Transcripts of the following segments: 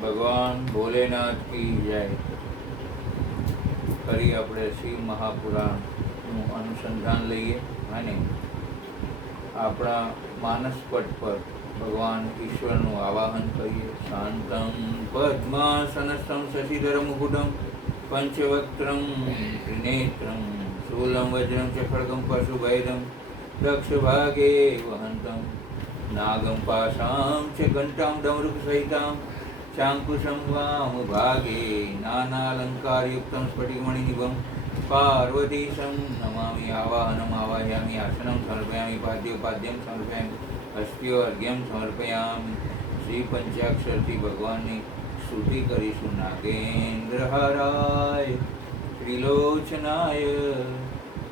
ભગવાન ભોલેનાથ કી જય. ફરી આપણે શિવ મહાપુરાણનું અનુસંધાન લઈએ અને આપણા માનસપટ પર ભગવાન ઈશ્વરનું આવાહન કરીએ. શાંતમ પદ્માસનસ્થમ શશિધર મુકુટમ પંચવક્ત્રમ ત્રિનેત્રમ શૂલમ વજ્રમ ચ ખડગમ પશુભૈદમ દક્ષ ભાગે વહંતમ નાગમ પાશામ ચ ઘંટામ ડમરુક સહિતામ ચાંકુશમ વામ ભાગે નાનાલંકારયુક્તમ સ્ફટિકમણિનિભમ પાર્વતીશમ નમામિ. આવાહનમ આવાહયામિ. આસનમ સમર્પયામિ. પાદ્યોપાદ્યમ સમર્પયામિ. હસ્ત્યો અર્ઘ્યમ સમર્પયામિ. શ્રી પંચાક્ષરથી ભગવાનની સ્તુતિ કરીશું. નાગેન્દ્રહારાય ત્રિલોચનાય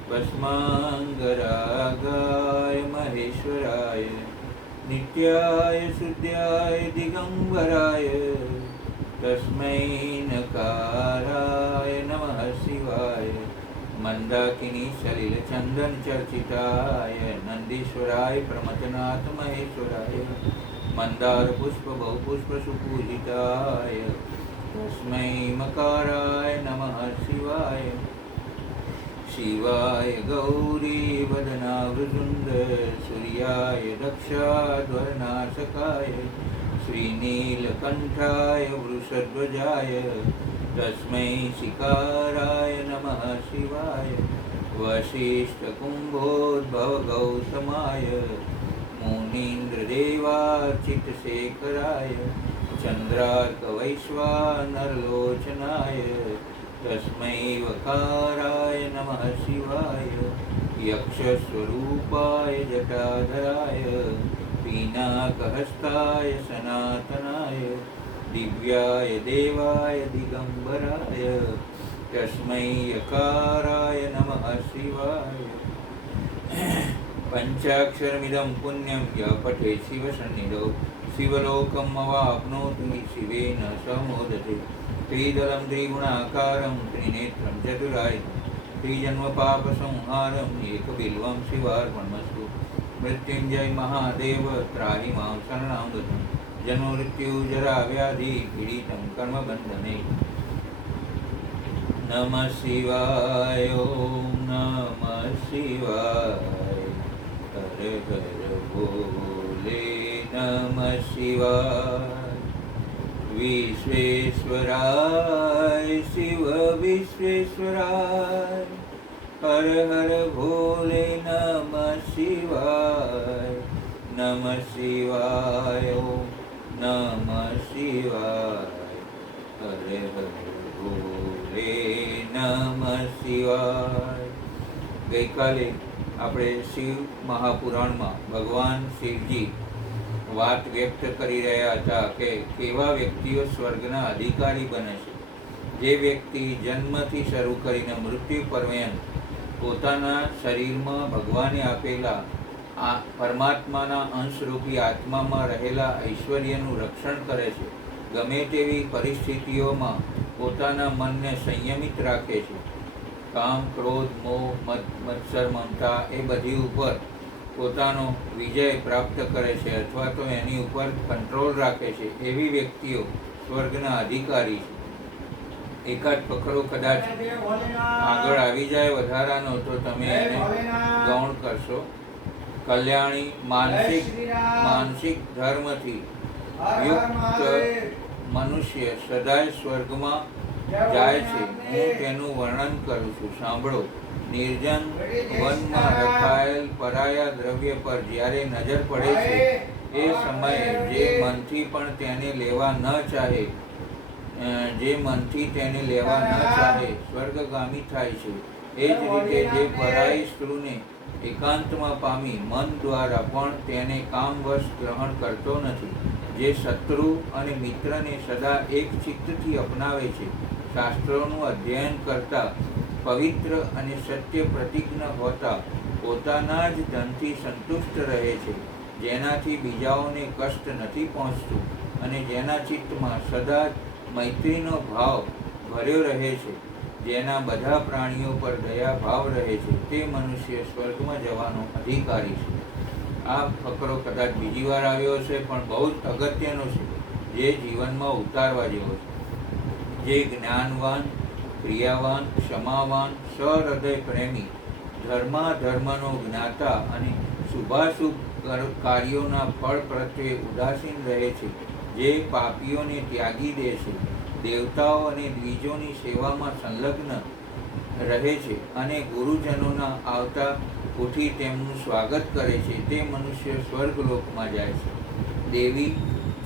ભસ્માંગરાગાય મહેશ્વરાય નિત્યાય શુદ્ધાય દિગંબરાય તસ્મૈ નકારાય નમઃ શિવાય. મંદાકિની સલિલ ચંદન ચર્ચિતાય નંદીશ્વરાય પ્રમથનાથ મહેશ્વરાય મંદાર પુષ્પ બહુપુષ્પ સુપૂજિતાય તસ્મૈ મકારાય નમઃ શિવાય. શિવાય ગૌરી વદનાવૃજુંડ સૂર્યાય દક્ષાધ્વરનાશકાય શ્રીનીલકંઠાય વૃષધ્વજાય તસ્મૈ શિકારાય નમઃ શિવાય. વસિષ્ઠકુંભોદ્ભવ ગૌતમાય મુનીન્દ્રદેવાર્ચિતશેખરાય ચંદ્રાર્ક વૈશ્વાનરલોચનાય તસ્મૈ વકારાય નમઃ શિવાય. યક્ષસ્વરૂપાય જટાધરાય પિનાકહસ્તાય સનાતનાય દિવ્યાય દેવાય દિગંબરાય તસ્મૈ યકારાય નમઃ શિવાય. પંચાક્ષરમિદં પુણ્યં ય પઠે શિવસન્નિધૌ શિવલોકમ અવાપ્નોતિ શિવેન સમોદતે. ત્રિદલમ ત્રિગુણાકારમ ત્રિનેત્રમ ચતુરાયુધમ ત્રિજન્મપાપસંહારમ એકબિલ્વં શિવાર્પણમસ્તુ. મૃત્યુંજય મહાદેવ ત્રાહિ માં શરણાં ગતં જન્મમૃત્યુ જરા વ્યાધિ પીડિતં કર્મબંધને. નમઃ શિવાય. ઓમ નમઃ શિવાય. હર હર ભોલે. નમઃ શિવાય. વિશ્વેશ્વરાય શિવ વિશ્વેશ્વરાય હર હર ભોલે. નમઃ શિવાય. નમઃ શિવાય. નમઃ શિવાય. હર હર ભોલે. નમઃ શિવાય. ગઈકાલે આપણે શિવ મહાપુરાણમાં ભગવાન શિવજી વાત વ્યક્ત કરી રહ્યા હતા કે કેવા વ્યક્તિઓ સ્વર્ગના અધિકારી બને છે. જે વ્યક્તિ જન્મથી શરૂ કરીને મૃત્યુ પર્યંત પોતાના શરીરમાં ભગવાને આપેલા આ પરમાત્માના અંશરૂપી આત્મામાં રહેલા ઐશ્વર્યનું રક્ષણ કરે છે. ગમે તેવી પરિસ્થિતિઓમાં પોતાના મનને સંયમિત રાખે છે. કામ ક્રોધ મોહ મત્સર મમતા એ બધી ઉપર પોતાનો વિજય પ્રાપ્ત કરે છે અથવા તો એની ઉપર કંટ્રોલ રાખે છે. એવી વ્યક્તિઓ સ્વર્ગના અધિકારી છે. એકાદ પકડો કદાચ આગળ આવી જાય વધારાનો તો તમે એને ગૌણ કરશો. કલ્યાણી માનસિક ધર્મથી યુક્ત મનુષ્ય સદાય સ્વર્ગમાં જાય છે. હું તેનું વર્ણન કરું છું, સાંભળો. નિર્જન વનમાં રખાયેલ પરાયા દ્રવ્ય પર જ્યારે નજર પડે છે એ સમયે જે મનથી પણ તેને લેવા ન ચાહે સ્વર્ગગામી થાય છે. એ જ રીતે જે પરાઈ સ્ત્રીને એકાંતમાં પામી મન દ્વારા પણ તેને કામવશ ગ્રહણ કરતો નથી. જે શત્રુ અને મિત્રને સદા એક ચિત્તથી અપનાવે છે. શાસ્ત્રોનું અધ્યયન કરતા પવિત્ર અને સત્ય પ્રતિજ્ઞ હોતા પોતાના જ ધનથી સંતુષ્ટ રહે છે. જેનાથી બીજાઓને કષ્ટ નથી પહોંચતું અને જેના ચિત્તમાં સદા મૈત્રીનો ભાવ ભર્યો રહે છે. જેના બધા પ્રાણીઓ પર દયા ભાવ રહે છે તે મનુષ્ય સ્વર્ગમાં જવાનો અધિકારી છે. આ ફકરો કદાચ બીજી વાર આવ્યો છે પણ બહુ જ અગત્યનો છે. જે જીવનમાં ઉતારવા જેવો છે. જે જ્ઞાનવાન, ક્રિયાવાન, ક્ષમાવાન, સહૃદય પ્રેમી, ધર્મનો જ્ઞાતા અને શુભાશુભ કાર્યોના ફળ પ્રત્યે ઉદાસીન રહે છે, જે પાપીઓને ત્યાગી દે છે, દેવતાઓ અને દ્વિજોની સેવામાં સંલગ્ન રહે છે અને ગુરુજનોના આવતા ઉઠી તેમનું સ્વાગત કરે છે, તે મનુષ્ય સ્વર્ગલોકમાં જાય છે. દેવી,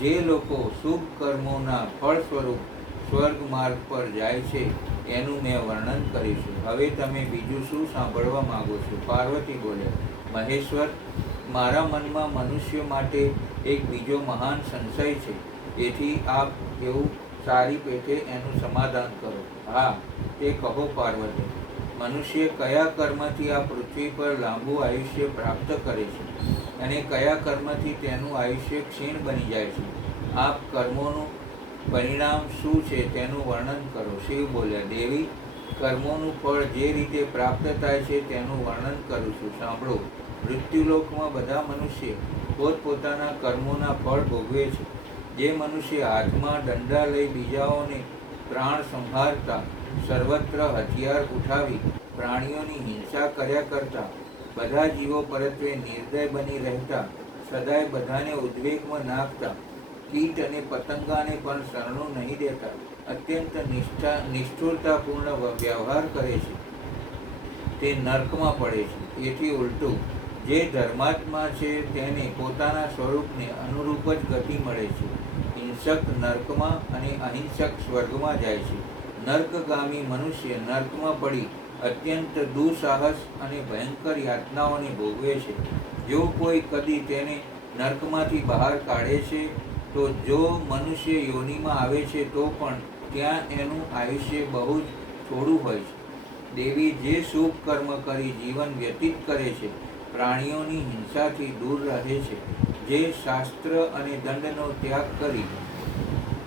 જે લોકો શુભ કર્મોના ફળ સ્વરૂપ સ્વર્ગ માર્ગ પર જાય છે એનું મેં વર્ણન કરીશું. હવે તમે બીજું શું સાંભળવા માંગો છો? પાર્વતી બોલ્યા, મહેશ્વર, મારા મનમાં મનુષ્ય માટે એક બીજો મહાન સંશય છે, તેથી આપ એવું સારી પેઠે એનું સમાધાન કરો. હા, તે કહો પાર્વતી. મનુષ્ય કયા કર્મથી આ પૃથ્વી પર લાંબુ આયુષ્ય પ્રાપ્ત કરે છે અને કયા કર્મથી તેનું આયુષ્ય ક્ષીણ બની જાય છે? આપ કર્મોનું પરિણામ શું છે તેનું વર્ણન કરો. શિવ બોલ્યા, દેવી, કર્મોનું ફળ જે રીતે પ્રાપ્ત થાય છે તેનું વર્ણન કરું છું, સાંભળો. મૃત્યુલોકમાં બધા મનુષ્ય પોતપોતાના કર્મોના ફળ ભોગવે છે. જે મનુષ્ય હાથમાં દંડા લઈ બીજાઓને પ્રાણ સંહારતા, સર્વત્ર હથિયાર ઉઠાવી પ્રાણીઓની હિંસા કર્યા કરતા, બધા જીવો પરત્વે નિર્દય બની રહેતા, સદાય બધાને ઉદ્વેગમાં નાખતા, કીટ અને પતંગાને પણ શરણું નહીં દેતા, અત્યંત નિષ્ઠુરતાપૂર્ણ વ્યવહાર કરે છે, તે નર્કમાં પડે છે. એથી ઉલટું, જે ધર્માત્મા છે તેને પોતાના સ્વરૂપને અનુરૂપ જ ગતિ મળે છે. હિંસક નર્કમાં અને અહિંસક સ્વર્ગમાં જાય છે. નર્કગામી મનુષ્ય નર્કમાં પડી અત્યંત દુઃસાહસ અને ભયંકર યાતનાઓને ભોગવે છે. જો કોઈ કદી તેને નર્કમાંથી બહાર કાઢે છે, તો જો મનુષ્ય યોનિમાં આવે છે તો પણ ત્યાં એનું આયુષ્ય બહુ જ થોડું હોય છે. દેવી, જે શુભ કર્મ કરી જીવન વ્યતીત કરે છે, પ્રાણીઓની હિંસાથી દૂર રહે છે, જે શાસ્ત્ર અને દંડનો ત્યાગ કરી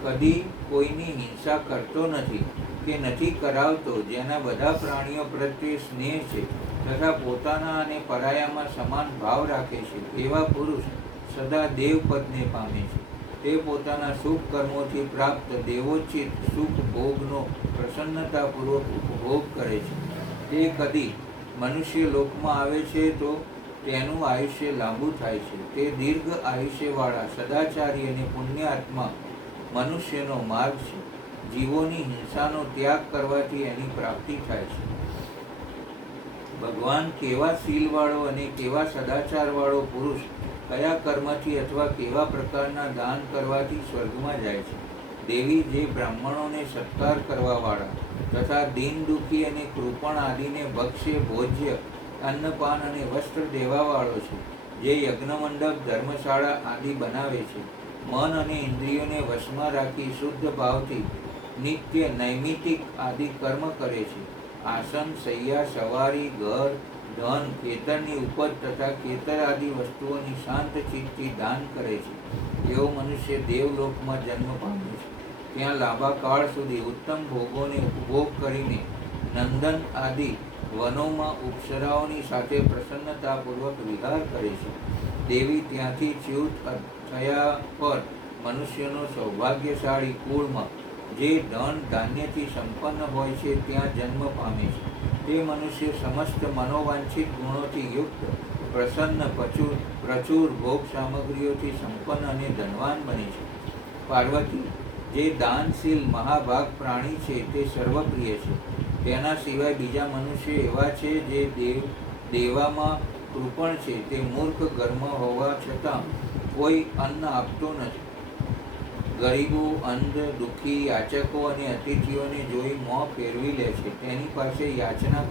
કદી કોઈની હિંસા કરતો નથી કે નથી કરાવતો, જેના બધા પ્રાણીઓ પ્રત્યે સ્નેહ છે તથા પોતાના અને પરાયામાં સમાન ભાવ રાખે છે, એવા પુરુષ સદા દેવપદને પામે છે. તે પોતાના શુભ કર્મોથી પ્રાપ્ત દેવોચિત સુખ ભોગનો પ્રસન્નતાપૂર્વક ઉપભોગ કરે છે. તે કદી મનુષ્ય લોકમાં આવે છે તો તેનું આયુષ્ય લાંબુ થાય છે. તે દીર્ઘ આયુષ્યવાળા સદાચારી અને પુણ્યાત્મા મનુષ્યનો માર્ગ છે. જીવોની હિંસાનો ત્યાગ કરવાથી એની પ્રાપ્તિ થાય છે. ભગવાન કેવા શીલવાળો અને કેવા સદાચારવાળો પુરુષ કયા કર્મથી અથવા કેવા પ્રકારના દાન કરવાથી સ્વર્ગમાં જાય છે? દેવી, જે બ્રાહ્મણોને સત્કાર કરવાવાળા તથા દીન દુઃખી અને કૃપણ આદિને ભક્ષ્ય ભોજ્ય અન્નપાન અને વસ્ત્ર દેવાવાળો છે, જે યજ્ઞમંડપ ધર્મશાળા આદિ બનાવે છે, મન અને ઇન્દ્રિયોને વશમાં રાખી શુદ્ધ ભાવથી નિત્ય નૈમિતિક આદિ કર્મ કરે છે, આસન, શૈયા, સવારી, ઘર, ધન, ખેતરની ઉપજ તથા ખેતર આદિ વસ્તુઓની શાંત ચિત્તથી દાન કરે છે, એવો મનુષ્ય દેવલોકમાં જન્મ પામે છે. ત્યાં લાંબા કાળ સુધી ઉત્તમ ભોગોને ઉપભોગ કરીને નંદન આદિ વનોમાં ઉપસરાઓની સાથે પ્રસન્નતાપૂર્વક વિહાર કરે છે. દેવી, ત્યાંથી ચ્યુત થયા પર મનુષ્યનો સૌભાગ્યશાળી કુળમાં જે ધન ધાન્યથી સંપન્ન હોય છે ત્યાં જન્મ પામે છે. તે મનુષ્ય સમસ્ત મનોવાંછિત ગુણોથી યુક્ત, પ્રસન્ન, પ્રચુર ભોગ સામગ્રીઓથી સંપન્ન અને ધનવાન બને છે. પાર્વતી, જે દાનશીલ મહાભાગ પ્રાણી છે તે સર્વપ્રિય છે. તેના સિવાય બીજા મનુષ્ય એવા છે જે દેવામાં કૃપણ છે. તે મૂર્ખ કર્મ હોવા છતાં કોઈ અન્ન આપતો નથી. ગરીબો, અંધ, દુઃખી, યાચકો અને અતિથિઓને જોઈ મોં ફેરવી લે છે. તેની પાસે યાચના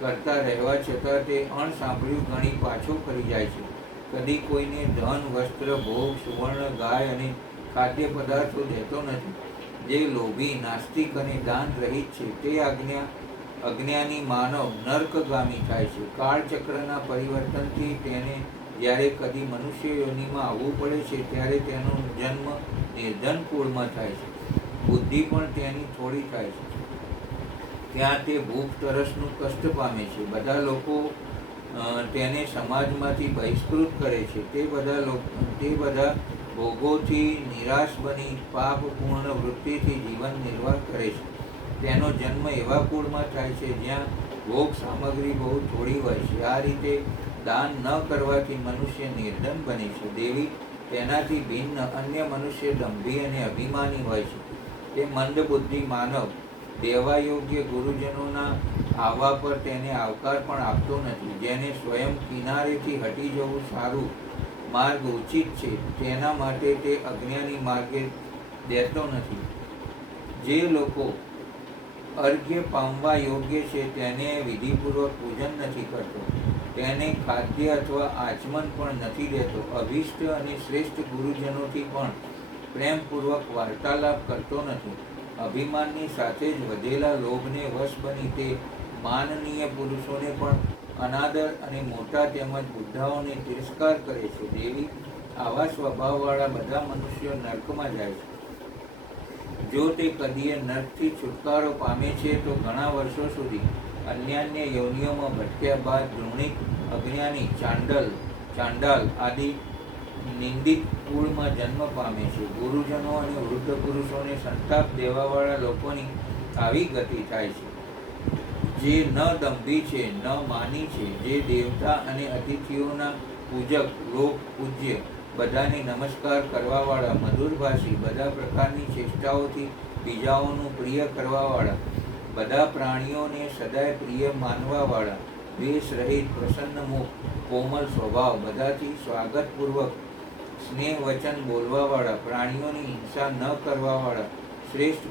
કરતા રહેવા છતાં તે અણસાંભળ્યું ગણી પાછો ફરી જાય છે. કદી કોઈને ધન, વસ્ત્ર, ભોગ, સુવર્ણ, ગાય અને ખાદ્ય પદાર્થો દેતો નથી. જે લોભી, નાસ્તિક અને દાન રહિત છે તે અજ્ઞાની માનવ નર્કગામી થાય છે. કાળચક્રના પરિવર્તનથી તેને જ્યારે કદી મનુષ્ય યોનિમાં આવવું પડે છે ત્યારે તેનો જન્મ નિર્ધન કુળમાં થાય છે. બુદ્ધિ પણ તેની થોડી થાય છે. ત્યાં તે ભૂખ તરસનું કષ્ટ પામે છે. બધા લોકો તેને સમાજમાંથી બહિષ્કૃત કરે છે. તે બધા ભોગોથી નિરાશ બની પાપપૂર્ણ વૃત્તિથી જીવન નિર્વાહ કરે છે. તેનો જન્મ એવા કુળમાં થાય છે જ્યાં ભોગ સામગ્રી બહુ થોડી હોય છે. આ રીતે દાન ન કરવાથી મનુષ્ય નિર્ધન બને છે. દેવી તેનાથી ભિન્ન અન્ય મનુષ્ય દંભી અને અભિમાની હોય છે. તે મંદબુદ્ધિ માનવ દેવાયોગ્ય ગુરુજનોના આવવા પર તેને આવકાર પણ આપતો નથી. જેને સ્વયં કિનારેથી હટી જવું સારું માર્ગ ઉચિત છે, તેના માટે તે અજ્ઞાની માર્ગે દેતો નથી. જે લોકો અર્ઘ્ય પામવા યોગ્ય છે તેને વિધિપૂર્વક પૂજન નથી કરતો, તેને ખાદ્ય અથવા આચમન પણ નથી દેતો, અભિષ્ટ અને શ્રેષ્ઠ ગુરુજનોથી પણ પ્રેમપૂર્વક વાર્તાલાપ કરતો નથી. અભિમાનની સાથે જ વધેલા લોભને વશ બની તે માનનીય પુરુષોને પણ અનાદર અને મોટા તેમજ બુદ્ધાઓને તિરસ્કાર કરે છે. દેવી આવા સ્વભાવવાળા બધા મનુષ્યો નર્કમાં જાય છે. જો તે કદીએ નર્કથી છુટકારો પામે છે તો ઘણા વર્ષો સુધી અન્યાન્ય યોનિઓમાં ભટક્યા બાદ ધૃણિક, અજ્ઞાની, ચાંડાલ આદિ નિંદિત કુળમાં જન્મ પામે છે. ગુરુજનો અને વૃદ્ધ પુરુષોને સંતાપ દેવાવાળા લોકોની આવી ગતિ થાય છે. જે ન દંભી છે, ન માની છે, જે દેવતા અને અતિથિઓના પૂજક, લોક પૂજ્ય, બધાને નમસ્કાર કરવાવાળા, મધુરભાષી, બધા પ્રકારની ચેષ્ટાઓથી બીજાઓનું પ્રિય કરવાવાળા, બધા પ્રાણીઓને સદાય પ્રિય માનવાવાળા, દ્વેષ રહિત, પ્રસન્ન મુખ, કોમલ સ્વભાવ, બધાથી સ્વાગતપૂર્વક સ્નેહ વચન બોલવાવાળા, પ્રાણીઓની હિંસા ન કરવાવાળા, શ્રેષ્ઠ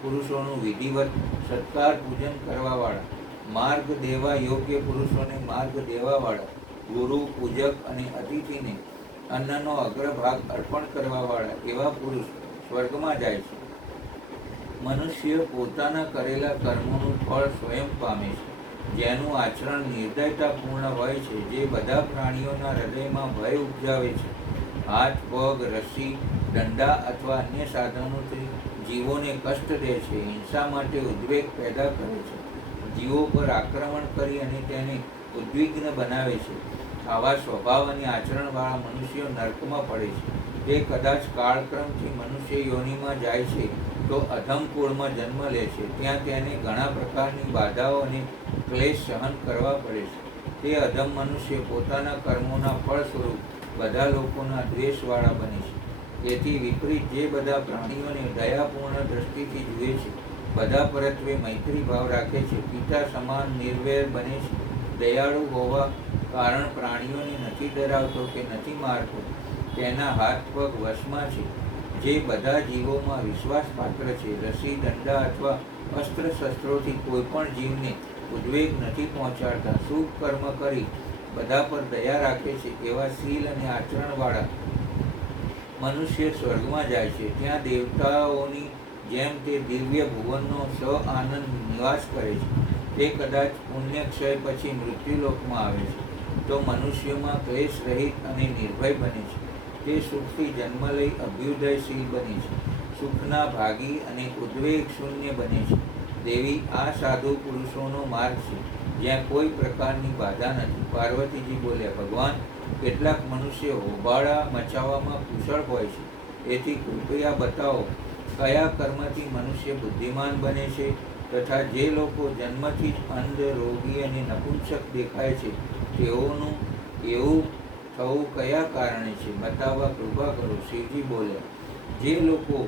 પુરુષોનું વિધિવત સત્કાર પૂજન કરવાવાળા, માર્ગ દેવા યોગ્ય પુરુષોને માર્ગ દેવાવાળા, ગુરુ, પૂજક અને અતિથિને અન્નનો અગ્રભાગ અર્પણ કરવાવાળા એવા પુરુષ સ્વર્ગમાં જાય છે. મનુષ્ય પોતાના કરેલા કર્મોનું ફળ સ્વયં પામે છે. જેનું આચરણ નિર્દયતાપૂર્ણ હોય છે, જે બધા પ્રાણીઓના હૃદયમાં ભય ઉપજાવે છે, હાથ, પગ, રસ્સી, દંડા અથવા અન્ય સાધનોથી જીવોને કષ્ટ દે છે, હિંસા માટે ઉદ્વેગ પેદા કરે છે, જીવો પર આક્રમણ કરી અને તેને ઉદ્વિગ્ન બનાવે છે, આવા સ્વભાવ અને આચરણવાળા મનુષ્યો નર્કમાં પડે છે. તે કદાચ કાળક્રમથી મનુષ્ય યોનિમાં જાય છે તો અધમ કુળમાં જન્મ લે છે. ત્યાં તેને ઘણા પ્રકારની બાધાઓ અને ક્લેશ સહન કરવા પડે છે. તે અધમ મનુષ્ય પોતાના કર્મોના ફળ સ્વરૂપ બધા લોકોના દ્વેષવાળા બને છે. તેથી વિપરીત જે બધા પ્રાણીઓને દયાપૂર્ણ દ્રષ્ટિથી જુએ છે, બધા પરત્વે મૈત્રી ભાવ રાખે છે, પિતા સમાન નિર્વૈર બને છે, દયાળુ હોવા કારણ પ્રાણીઓને નથી ડરાવતો કે નથી મારતો, તેના હાથ પગ વશમાં છે, જે બધા જીવોમાં વિશ્વાસપાત્ર છે, રસી, દંડા અથવા અસ્ત્ર શસ્ત્રોથી કોઈ પણ જીવને ઉદ્વેગ નથી પહોંચાડતા, શુભ કર્મ કરી બધા પર દયા રાખે છે, એવા શીલ અને આચરણવાળા મનુષ્ય સ્વર્ગમાં જાય છે. ત્યાં દેવતાઓની જેમ તે દિવ્ય ભુવનનો આનંદ નિવાસ કરે છે. તે કદાચ પુણ્યક્ષય પછી મૃત્યુલોકમાં આવે છે તો મનુષ્યોમાં ક્લેશ રહિત અને નિર્ભય બને છે. તે સુખથી જન્મ લઈ અભ્યુદયશીલ બને છે, સુખના ભાગી અને ઉદ્વેગ શૂન્ય બને છે. દેવી આ સાધુ પુરુષોનો માર્ગ છે જ્યાં કોઈ પ્રકારની બાધા નથી. પાર્વતીજી બોલ્યા, ભગવાન, કેટલાક મનુષ્ય હોબાળા મચાવવામાં કુશળ હોય છે, તેથી કૃપયા બતાવો કયા કર્મથી મનુષ્ય બુદ્ધિમાન બને છે, તથા જે લોકો જન્મથી જ અંધ, રોગી અને નપુંસક દેખાય છે તેઓનું એવું થવું કયા કારણે છે, બતાવવા કૃપા કરો. શિવજી બોલ્યા, જે લોકો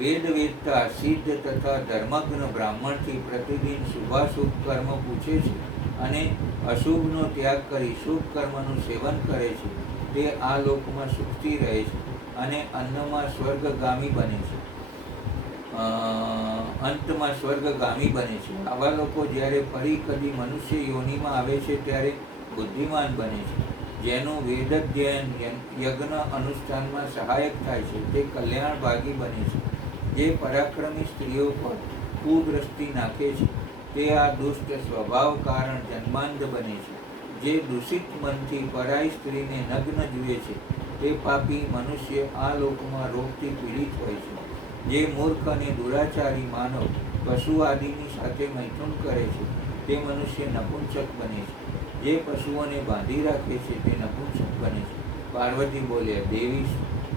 વેદતા, સિદ્ધ તથા ધર્મજ્ઞ બ્રાહ્મણથી પ્રતિદિન શુભાશુભ કર્મ પૂછે છે અને અશુભનો ત્યાગ કરી શુભ કર્મનું સેવન કરે છે, તે આ લોકમાં સુખથી રહે છે અને અંતમાં સ્વર્ગગામી બને છે. આવા લોકો જ્યારે ફરી કદી મનુષ્ય યોનિમાં આવે છે ત્યારે બુદ્ધિમાન બને છે. જેનું વેદધ્યયન, યજ્ઞ અનુષ્ઠાનમાં સહાયક થાય છે, તે કલ્યાણ ભાગી બને છે. જે પરાક્રમી સ્ત્રીઓ પર કુદ્રષ્ટિ નાખે છે, તે આ દુષ્ટ સ્વભાવ કારણ જન્માંધ બને છે. જે દૂષિત મનથી પરાઈ સ્ત્રીને નગ્ન જુએ છે, તે પાપી મનુષ્ય આ લોકમાં રોગથી પીડિત હોય છે. જે મૂર્ખ અને દુરાચારી માનવ પશુ આદિની સાથે મૈથુન કરે છે, તે મનુષ્ય નપુંસક બને છે. જે પશુઓને બાંધી રાખે છે તે નપુંસક બને છે. પાર્વતી બોલ્યા, દેવી,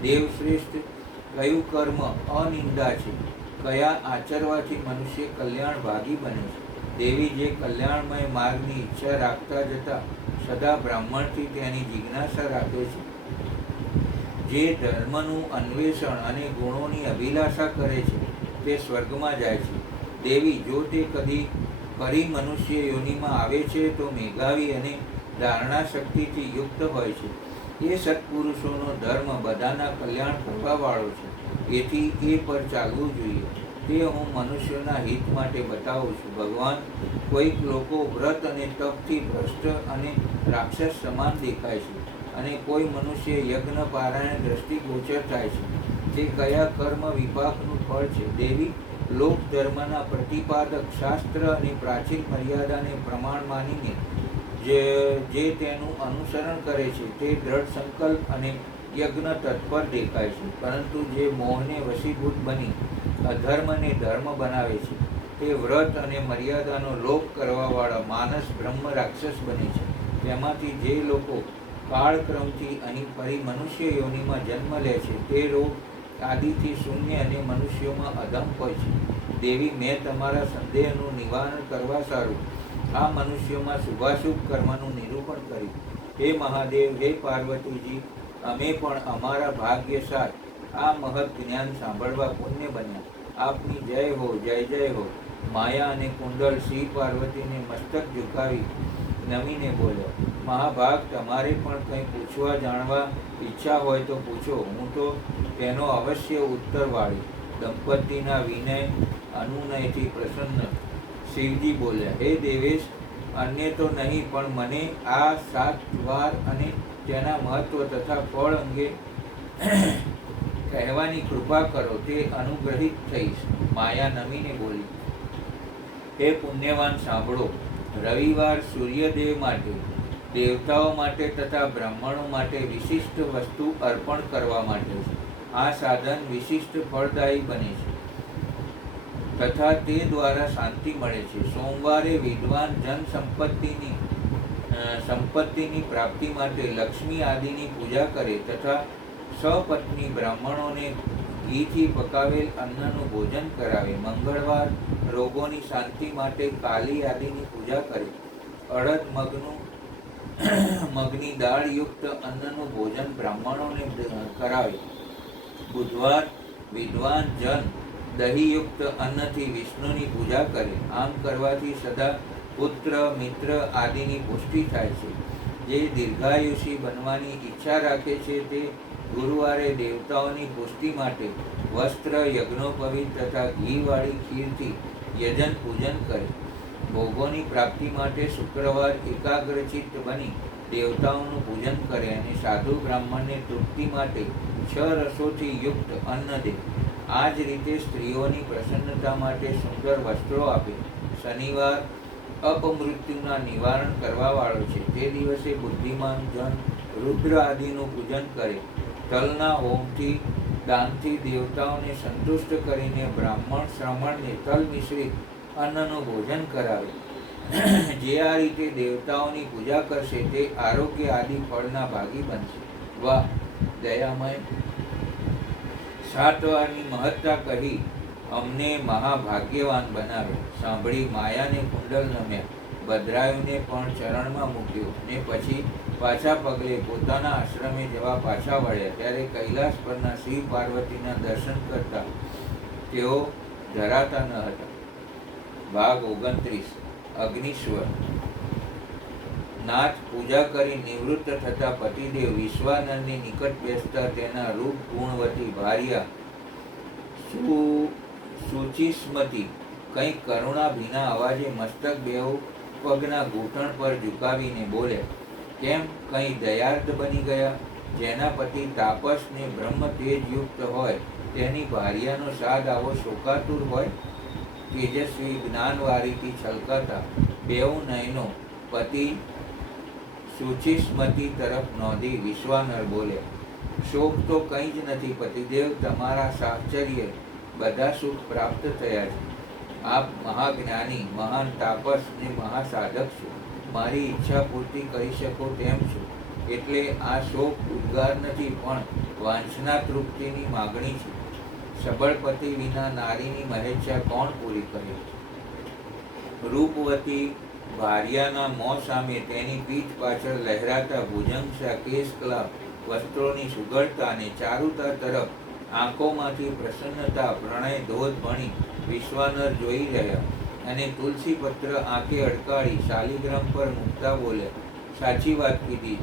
દેવશ્રેષ્ઠ, કયું કર્મ અનિંદા છે? કયા આચરવાથી મનુષ્ય કલ્યાણ ભાગી બને છે? દેવી, જે કલ્યાણમય માર્ગની ઈચ્છા રાખતા જતા સદા બ્રાહ્મણથી તેની જિજ્ઞાસા રાખે છે, જે ધર્મનું અન્વેષણ અને ગુણોની અભિલાષા કરે છે, તે સ્વર્ગમાં જાય છે. દેવી, જો તે કદી ફરી મનુષ્ય યોનિમાં આવે છે તો મેઘાવી અને ધારણા શક્તિથી યુક્ત હોય છે. એ સત્પુરુષોનો ધર્મ બધાના કલ્યાણ કરવાવાળો છે, એથી એ પર ચાલવું જોઈએ. તે હું મનુષ્યોના હિત માટે બતાવું છું. ભગવાન, કોઈક લોકો વ્રત અને તપથી ભ્રષ્ટ અને રાક્ષસ સમાન દેખાય છે, અને કોઈ મનુષ્ય યજ્ઞ પારાયણ દ્રષ્ટિગોચર થાય છે. તે કયા કર્મ વિપાકનું ફળ છે? દેવી, લોક ધર્મના પ્રતિપાદક શાસ્ત્ર અને પ્રાચીન મર્યાદાને પ્રમાણ માનીને જે તેનું અનુસરણ કરે છે તે દ્રઢ સંકલ્પ અને યજ્ઞ તત્પર દેખાય છે, પરંતુ જે મોહને વશીભૂત બની અધર્મને ધર્મ બનાવે છે, તે વ્રત અને મર્યાદાનો લોપ કરવાવાળા માનસ બ્રહ્મ રાક્ષસ બને છે. તેમાંથી જે લોકો કાળક્રમથી અહીં ફરી મનુષ્ય યોનિમાં જન્મ લે છે, તે રોગ આદિથી શૂન્ય અને મનુષ્યોમાં અધમ હોય છે. દેવી, મેં તમારા સંદેહનું નિવારણ કરવા સારું આ મનુષ્યોમાં શુભાશુભ કર્મનું નિરૂપણ કર્યું. હે મહાદેવ, હે પાર્વતીજી, અમે પણ અમારા ભાગ્ય સાથ આ મહત જ્ઞાન સાંભળવા પુણ્ય બન્યા. આપની જય હો, જય જય હો. માયા અને કુંડળ શ્રી પાર્વતીને મસ્તક ઝુકાવી નમીને બોલ્યો, મહાભાગ, તમારે પણ કંઈ પૂછવા જાણવા ઈચ્છા હોય તો પૂછો, હું તો તેનો અવશ્ય ઉત્તર વાળી. દંપતીના વિનય અનુનયથી પ્રસન્ન શિવજી બોલ્યા, હે દેવેશ, અન્ય તો નહીં, પણ મને આ 7 વાર અને તેના મહત્વ તથા ફળ અંગે કહેવાની કૃપા કરો, તે અનુગ્રહિત થઈશ. માયા નમીને બોલી, હે પુણ્યવાન, સાંભળો. રવિવાર સૂર્યદેવ માટે, દેવતાઓ માટે તથા બ્રાહ્મણો માટે વિશિષ્ટ વસ્તુ અર્પણ કરવા માટે છે. આ સાધન વિશિષ્ટ ફળદાયી બને છે તથા તે દ્વારા શાંતિ મળે છે. સોમવારે વિદ્વાન જન સંપત્તિની પ્રાપ્તિ માટે લક્ષ્મી આદિની પૂજા કરે તથા સપત્ની બ્રાહ્મણોને ઘીથી પકાવેલ અન્નનું ભોજન કરાવે. મંગળવાર રોગોની શાંતિ માટે કાલી આદિની પૂજા કરે. અડદ મગની દાળયુક્ત અન્નનું ભોજન બ્રાહ્મણોને કરાવે. બુધવાર વિદ્વાન જન દહીંયુક્ત અન્નથી વિષ્ણુની પૂજા કરે. આમ કરવાથી સદા પુત્ર મિત્ર આદિની પુષ્ટિ થાય છે. જે દીર્ઘાયુષી બનવાની ઈચ્છા રાખે છે તે ગુરુવારે દેવતાઓની પુષ્ટિ માટે વસ્ત્ર, યજ્ઞોપવિત તથા ઘીવાળી ખીરથી યજન પૂજન કરે. ભોગોની પ્રાપ્તિ માટે શુક્રવાર એકાગ્રચિત્ત બની દેવતાઓનું પૂજન કરે અને સાધુ બ્રાહ્મણને તૃપ્તિ માટે 6 રસોથી યુક્ત અન્ન દે. આ જ રીતે સ્ત્રીઓની પ્રસન્નતા માટે સુંદર વસ્ત્રો આપે. શનિવાર અપમૃત્યુના નિવારણ કરવાવાળો છે. તે દિવસે બુદ્ધિમાન જન રુદ્ર આદિનું પૂજન કરે. તલના હોમથી દાનથી દેવતાઓને સંતુષ્ટ કરીને બ્રાહ્મણ શ્રમણને તલ મિશ્રિત અન્નનું ભોજન કરાવે. જે આ રીતે દેવતાઓની પૂજા કરશે તે આરોગ્ય આદિ ફળના ભાગી બનશે. વાહ દયામય! 7 વારની મહત્તા કહી અમને મહાભાગ્યવાન બનાવે. સાંભળી માયાને કુંડલ નમ્યા. ભદ્રાયુને પણ ચરણમાં મૂક્યો અને પછી પાછા પગલે પોતાના આશ્રમે જવા પાછા વળ્યા. ત્યારે કૈલાસ પરના શિવ પાર્વતીના દર્શન કરતા તેઓ ધરાતા ન હતા. ભાગ 29. અગ્નિશ્વર. નાથ પૂજા કરી નિવૃત્ત થતા પતિદેવ વિશ્વાનરની નિકટ બેસતા તેના રૂપ ગુણવતી ભાર્યા સુચિસ્મતી કંઈક કરુણા ભીના અવાજે મસ્તક બેઉ પગના ઘૂંટણ પર ઝુકાવીને બોલ્યા, કેમ કંઈ દયાર્દ બની ગયા? જેના પતિ તાપસ ને બ્રહ્મ તેજયુક્ત હોય તેની ભાર્યાનો સાદ આવો શોકાતુર હોય? તેજસ્વી જ્ઞાનવારીથી છલકાતા બેઉ નયનો પતિ સુચિસ્મતી તરફ નોંધી વિશ્વાનર બોલ્યા, શોક તો કંઈ જ નથી પતિદેવ, તમારા સાહચર્ય બધા સુખ પ્રાપ્ત થયા છે. આપ મહાજ્ઞાની, મહાન તાપસ ને મહાસાધક છો. મારી ઈચ્છા પૂર્તિ કરી શકો તેમ છો. એટલે આ શોક ઉદ્ગાર નથી, પણ વાંછના તૃપ્તિની માગણી છે. સબળ પતિ વિના નારીની મહેચ્છા કોણ પૂરી કરે? રૂપવતી ભાર્યાના મોં સામે તેની પીઠ પાછળ લહેરાતા ભુજંગશા કેશકલા વસ્ત્રોની સુઘડતા અને ચારુતા તરફ આંખોમાંથી પ્રસન્નતા પ્રણય ધોધ ભણી વિશ્વાનર જોઈ રહ્યા અને તુલસી પત્ર આંખે અડકાળી શાલિગ્રામ પર મૂકતા બોલ્યા, સાચી વાત કીધી.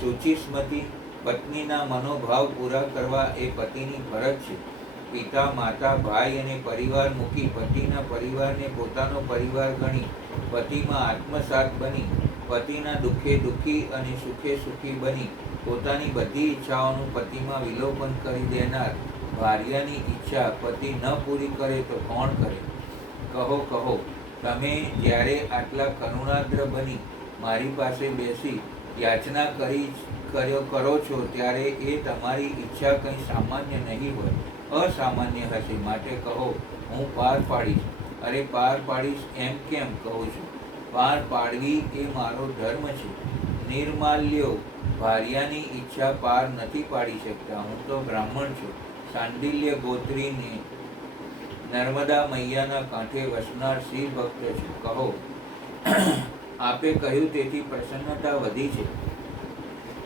શુચિસ્મતી, પત્નીના મનોભાવ પૂરા કરવા એ પતિની ફરજ છે. પિતા, માતા, ભાઈ અને પરિવાર મૂકી પતિના પરિવારને પોતાનો પરિવાર ગણી પતિમાં આત્મસાત બની પતિના દુઃખે દુઃખી અને સુખે સુખી બની પોતાની બધી ઈચ્છાઓનું પતિમાં વિલોપન કરી દેનાર ભાર્યાની ઈચ્છા પતિ ન પૂરી કરે તો કોણ કરે? કહો કહો, તમે જ્યારે આટલા કરુણાદ્ર બની મારી પાસે બેસી યાચના કરો છો ત્યારે એ તમારી ઈચ્છા કંઈ સામાન્ય નહીં હોય, અસામાન્ય હશે. માટે કહો, હું પાર પાડીશ. અરે પાર પાડીશ એમ કેમ કહું છું? પાર પાડવી એ મારો ધર્મ છે. નિર્માલ્યો ભાર્યાની ઈચ્છા પાર નથી પાડી શકતા. હું તો બ્રાહ્મણ છું, શાંડિલ્ય ગોત્રીને નર્મદા મૈયાના કાંઠે વસનાર શિવ ભક્ત છું. કહો, આપે કહ્યું તેથી પ્રસન્નતા વધી છે,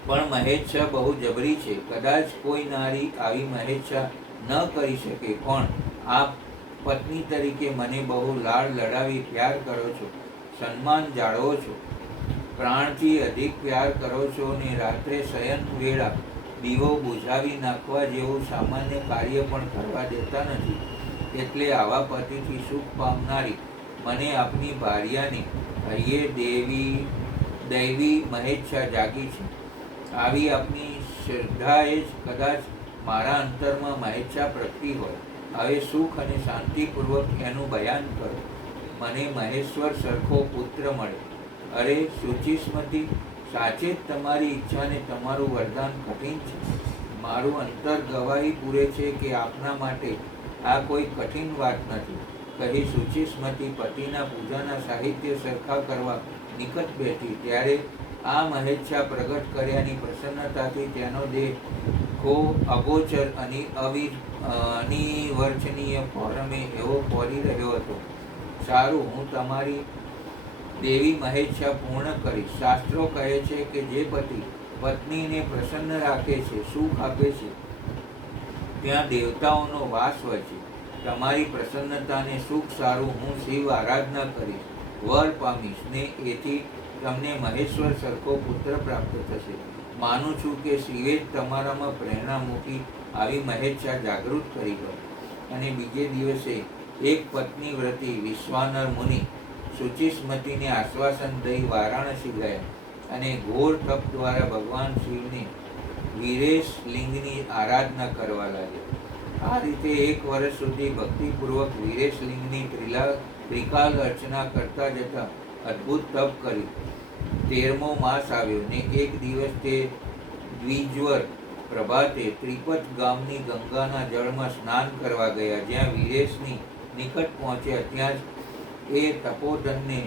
પણ મહેચ્છા બહુ જબરી છે. કદાચ કોઈ નારી આવી મહેચ્છા ન કરી શકે, પણ આપ પત્ની તરીકે મને બહુ લાડ લડાવી પ્યાર કરો છો, સન્માન જાળવો છો, પ્રાણથી અધિક પ્યાર કરો છો ને રાત્રે શયન વેળા દીવો બુઝાવી નાખવા જેવું સામાન્ય કાર્ય પણ કરવા દેતા નથી. એટલે આવા પતિથી સુખ પામનારી મને આપની ભાર્યાની હૈયે દૈવી મહેચ્છા જાગી છે. આવી આપની શ્રદ્ધાએ જ કદાચ મારા અંતરમાં મહેચ્છા પ્રગટી હોય. હવે સુખ અને શાંતિપૂર્વક એનું બયાન કરો. મને મહેશ્વર સરખો પુત્ર મળે. અરે શુચિસ્મતી, સાચે જ તમારી ઈચ્છાને તમારું વરદાન કઠિન છે. મારું અંતર ગવાહી પૂરે છે કે આપના માટે આ કોઈ કઠિન વાત નથી. કહી શુચિસ્મતી પતિના પૂજાના સાહિત્ય સરખા કરવા નિકટ બેઠી ત્યારે આ મહેચ્છા પ્રગટ કર્યાની પ્રસન્નતાથી તેનો દેહ અગોચર અને અનિવર્ચનીય ફોરમે એવો ફોરી રહ્યો હતો. સારું, હું તમારી દેવી મહેચ્છા પૂર્ણ કરીશ. શાસ્ત્રો કહે છે કે જે પતિ પત્નીને પ્રસન્ન રાખે છે, સુખ આપે છે, ત્યાં દેવતાઓનો વાસ હોય છે. તમારી પ્રસન્નતાને સુખ સારું હું શિવ આરાધના કરીશ, વર પામીશ ને એથી તમને મહેશ્વર સરખો પુત્ર પ્રાપ્ત થશે. માનું છું કે શિવે જ તમારામાં પ્રેરણા મૂકી આવી મહેચ્છા જાગૃત કરી હોય. અને બીજે દિવસે એક પત્ની વ્રતી વિશ્વાનર મુનિ શુચિસ્મતીને આશ્વાસન દઈ વારાણસી ગયા અને ઘોર તપ દ્વારા ભગવાન શિવની વીરેશ લિંગની આરાધના કરવા લાગ્યા. આ રીતે 1 વર્ષ સુધી ભક્તિપૂર્વક વીરેશ લિંગની ત્રિકાલ અર્ચના કરતા જતા અદ્ભુત તપ કર્યું. 13મો માસ આવ્યો ને એક દિવસ તે દ્વિજવર પ્રભાતે ત્રિપત ગામની ગંગાના જળમાં સ્નાન કરવા ગયા. જ્યાં વીરેશની નિકટ પહોંચ્યા ત્યાં જ એ તપોધનને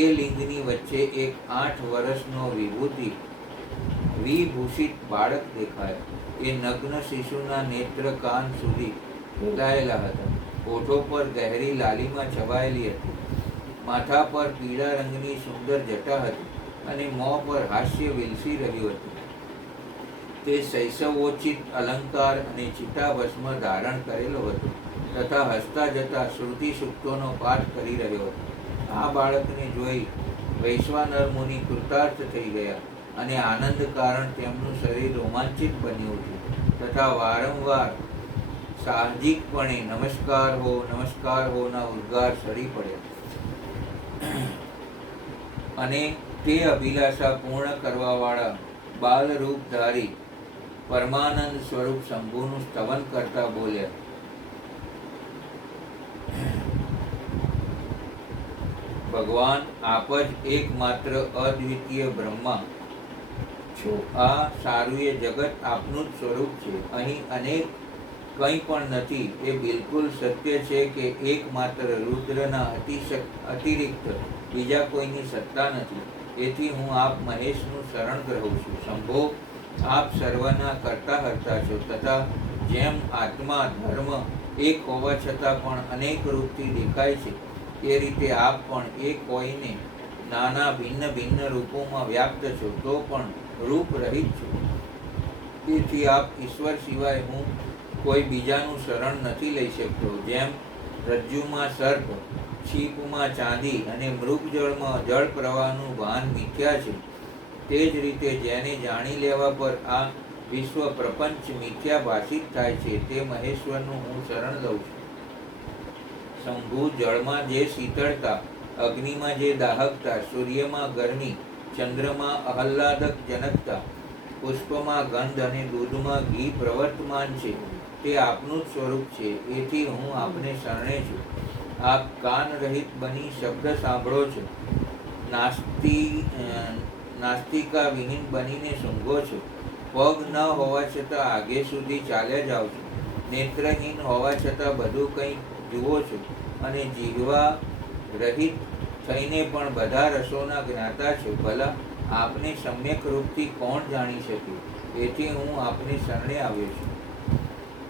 એ લિંગની વચ્ચે એક 8 વર્ષનો વિભૂષિત બાળક દેખાયો. એ નગ્ન શિશુના નેત્ર કાન સુધી ફેલાયેલા હતા. હોઠો પર ગહેરી લાલીમાં છવાયેલી હતી. માથા પર પીળા રંગની સુંદર જટા હતી અને મોં પર હાસ્ય વિલસી રહ્યું હતું. તે શૈશવોચિત અલંકાર અને ચિતાભસ્મ ધારણ કરેલો હતો તથા હસતા જતા શ્રુતિ સૂક્તોનો પાઠ કરી રહ્યો હતો. આ બાળકને જોઈ વૈશ્વાનર મુનિ કૃતાર્થ થઈ ગયા અને આનંદ કારણ તેમનું શરીર રોમાંચિત બની ઉઠ્યું તથા વારંવાર સાહજિકપણે નમસ્કાર હો ના ઉદ્ગાર સડી પડ્યા. અને તે અભિલાષા પૂર્ણ કરવાવાળા બાલરૂપધારી પરમાનંદ સ્વરૂપ શંભુનું સ્તવન કરતા બોલ્યા, ભગવાન, આપ જ એકમાત્ર અદ્વિતીય બ્રહ્મા છો. આ સારું એ જગત આપનું જ સ્વરૂપ છે. અહીં અનેક કંઈ પણ નથી. એ બિલકુલ સત્ય છે કે એકમાત્ર રુદ્રના અતિરિક્ત બીજા કોઈની સત્તા નથી. એથી હું આપ મહેશનું શરણ ગ્રહું છું. શંભો, આપ સર્વના કરતા હરતા છો તથા જેમ આત્મા ધર્મ એક હોવા છતાં પણ અનેક રૂપથી દેખાય છે, એ રીતે આપ પણ એક હોઈને નાના ભિન્ન ભિન્ન રૂપોમાં વ્યાપ્ત છો, તો પણ રૂપ રહિત છો. તેથી આપ ઈશ્વર સિવાય હું કોઈ બીજાનું શરણ નથી લઈ શકતો. જેમ રજ્જુમાં સર્પ, છીપમાં ચાંદી અને મૃગજળમાં જળ પ્રવાહનું ભાન મિથ્યા છે, તે જ રીતે જેને જાણી લેવા પર આ વિશ્વ પ્રપંચ મિથ્યા ભાષિત થાય છે, તે મહેશ્વરનું હું શરણ લઉં છું. શંભુ, જળમાં જે શીતળતા, અગ્નિમાં જે દાહકતા, સૂર્યમાં ગરમી, ચંદ્રમાં આહ્લાદક જનકતા, પુષ્પમાં ગંધ અને દૂધમાં ઘી પ્રવર્તમાન છે, તે આપનું જ સ્વરૂપ છે. એથી હું આપને શરણે છું. આપ કાન રહિત બની શબ્દ સાંભળો છો, નાસ્તિકા વિહીન બનીને સૂંઘો છો, પગ ન હોવા છતાં આગે સુધી ચાલ્યા જાઓ છો, નેત્રહીન હોવા છતાં બધું કંઈ જુઓ છો, અને જીહવા રહિત થઈને પણ બધા રસોના જ્ઞાતા છો. ભલા આપને સમ્યક રૂપથી કોણ જાણી શકે? એથી હું આપને શરણે આવ્યો છું.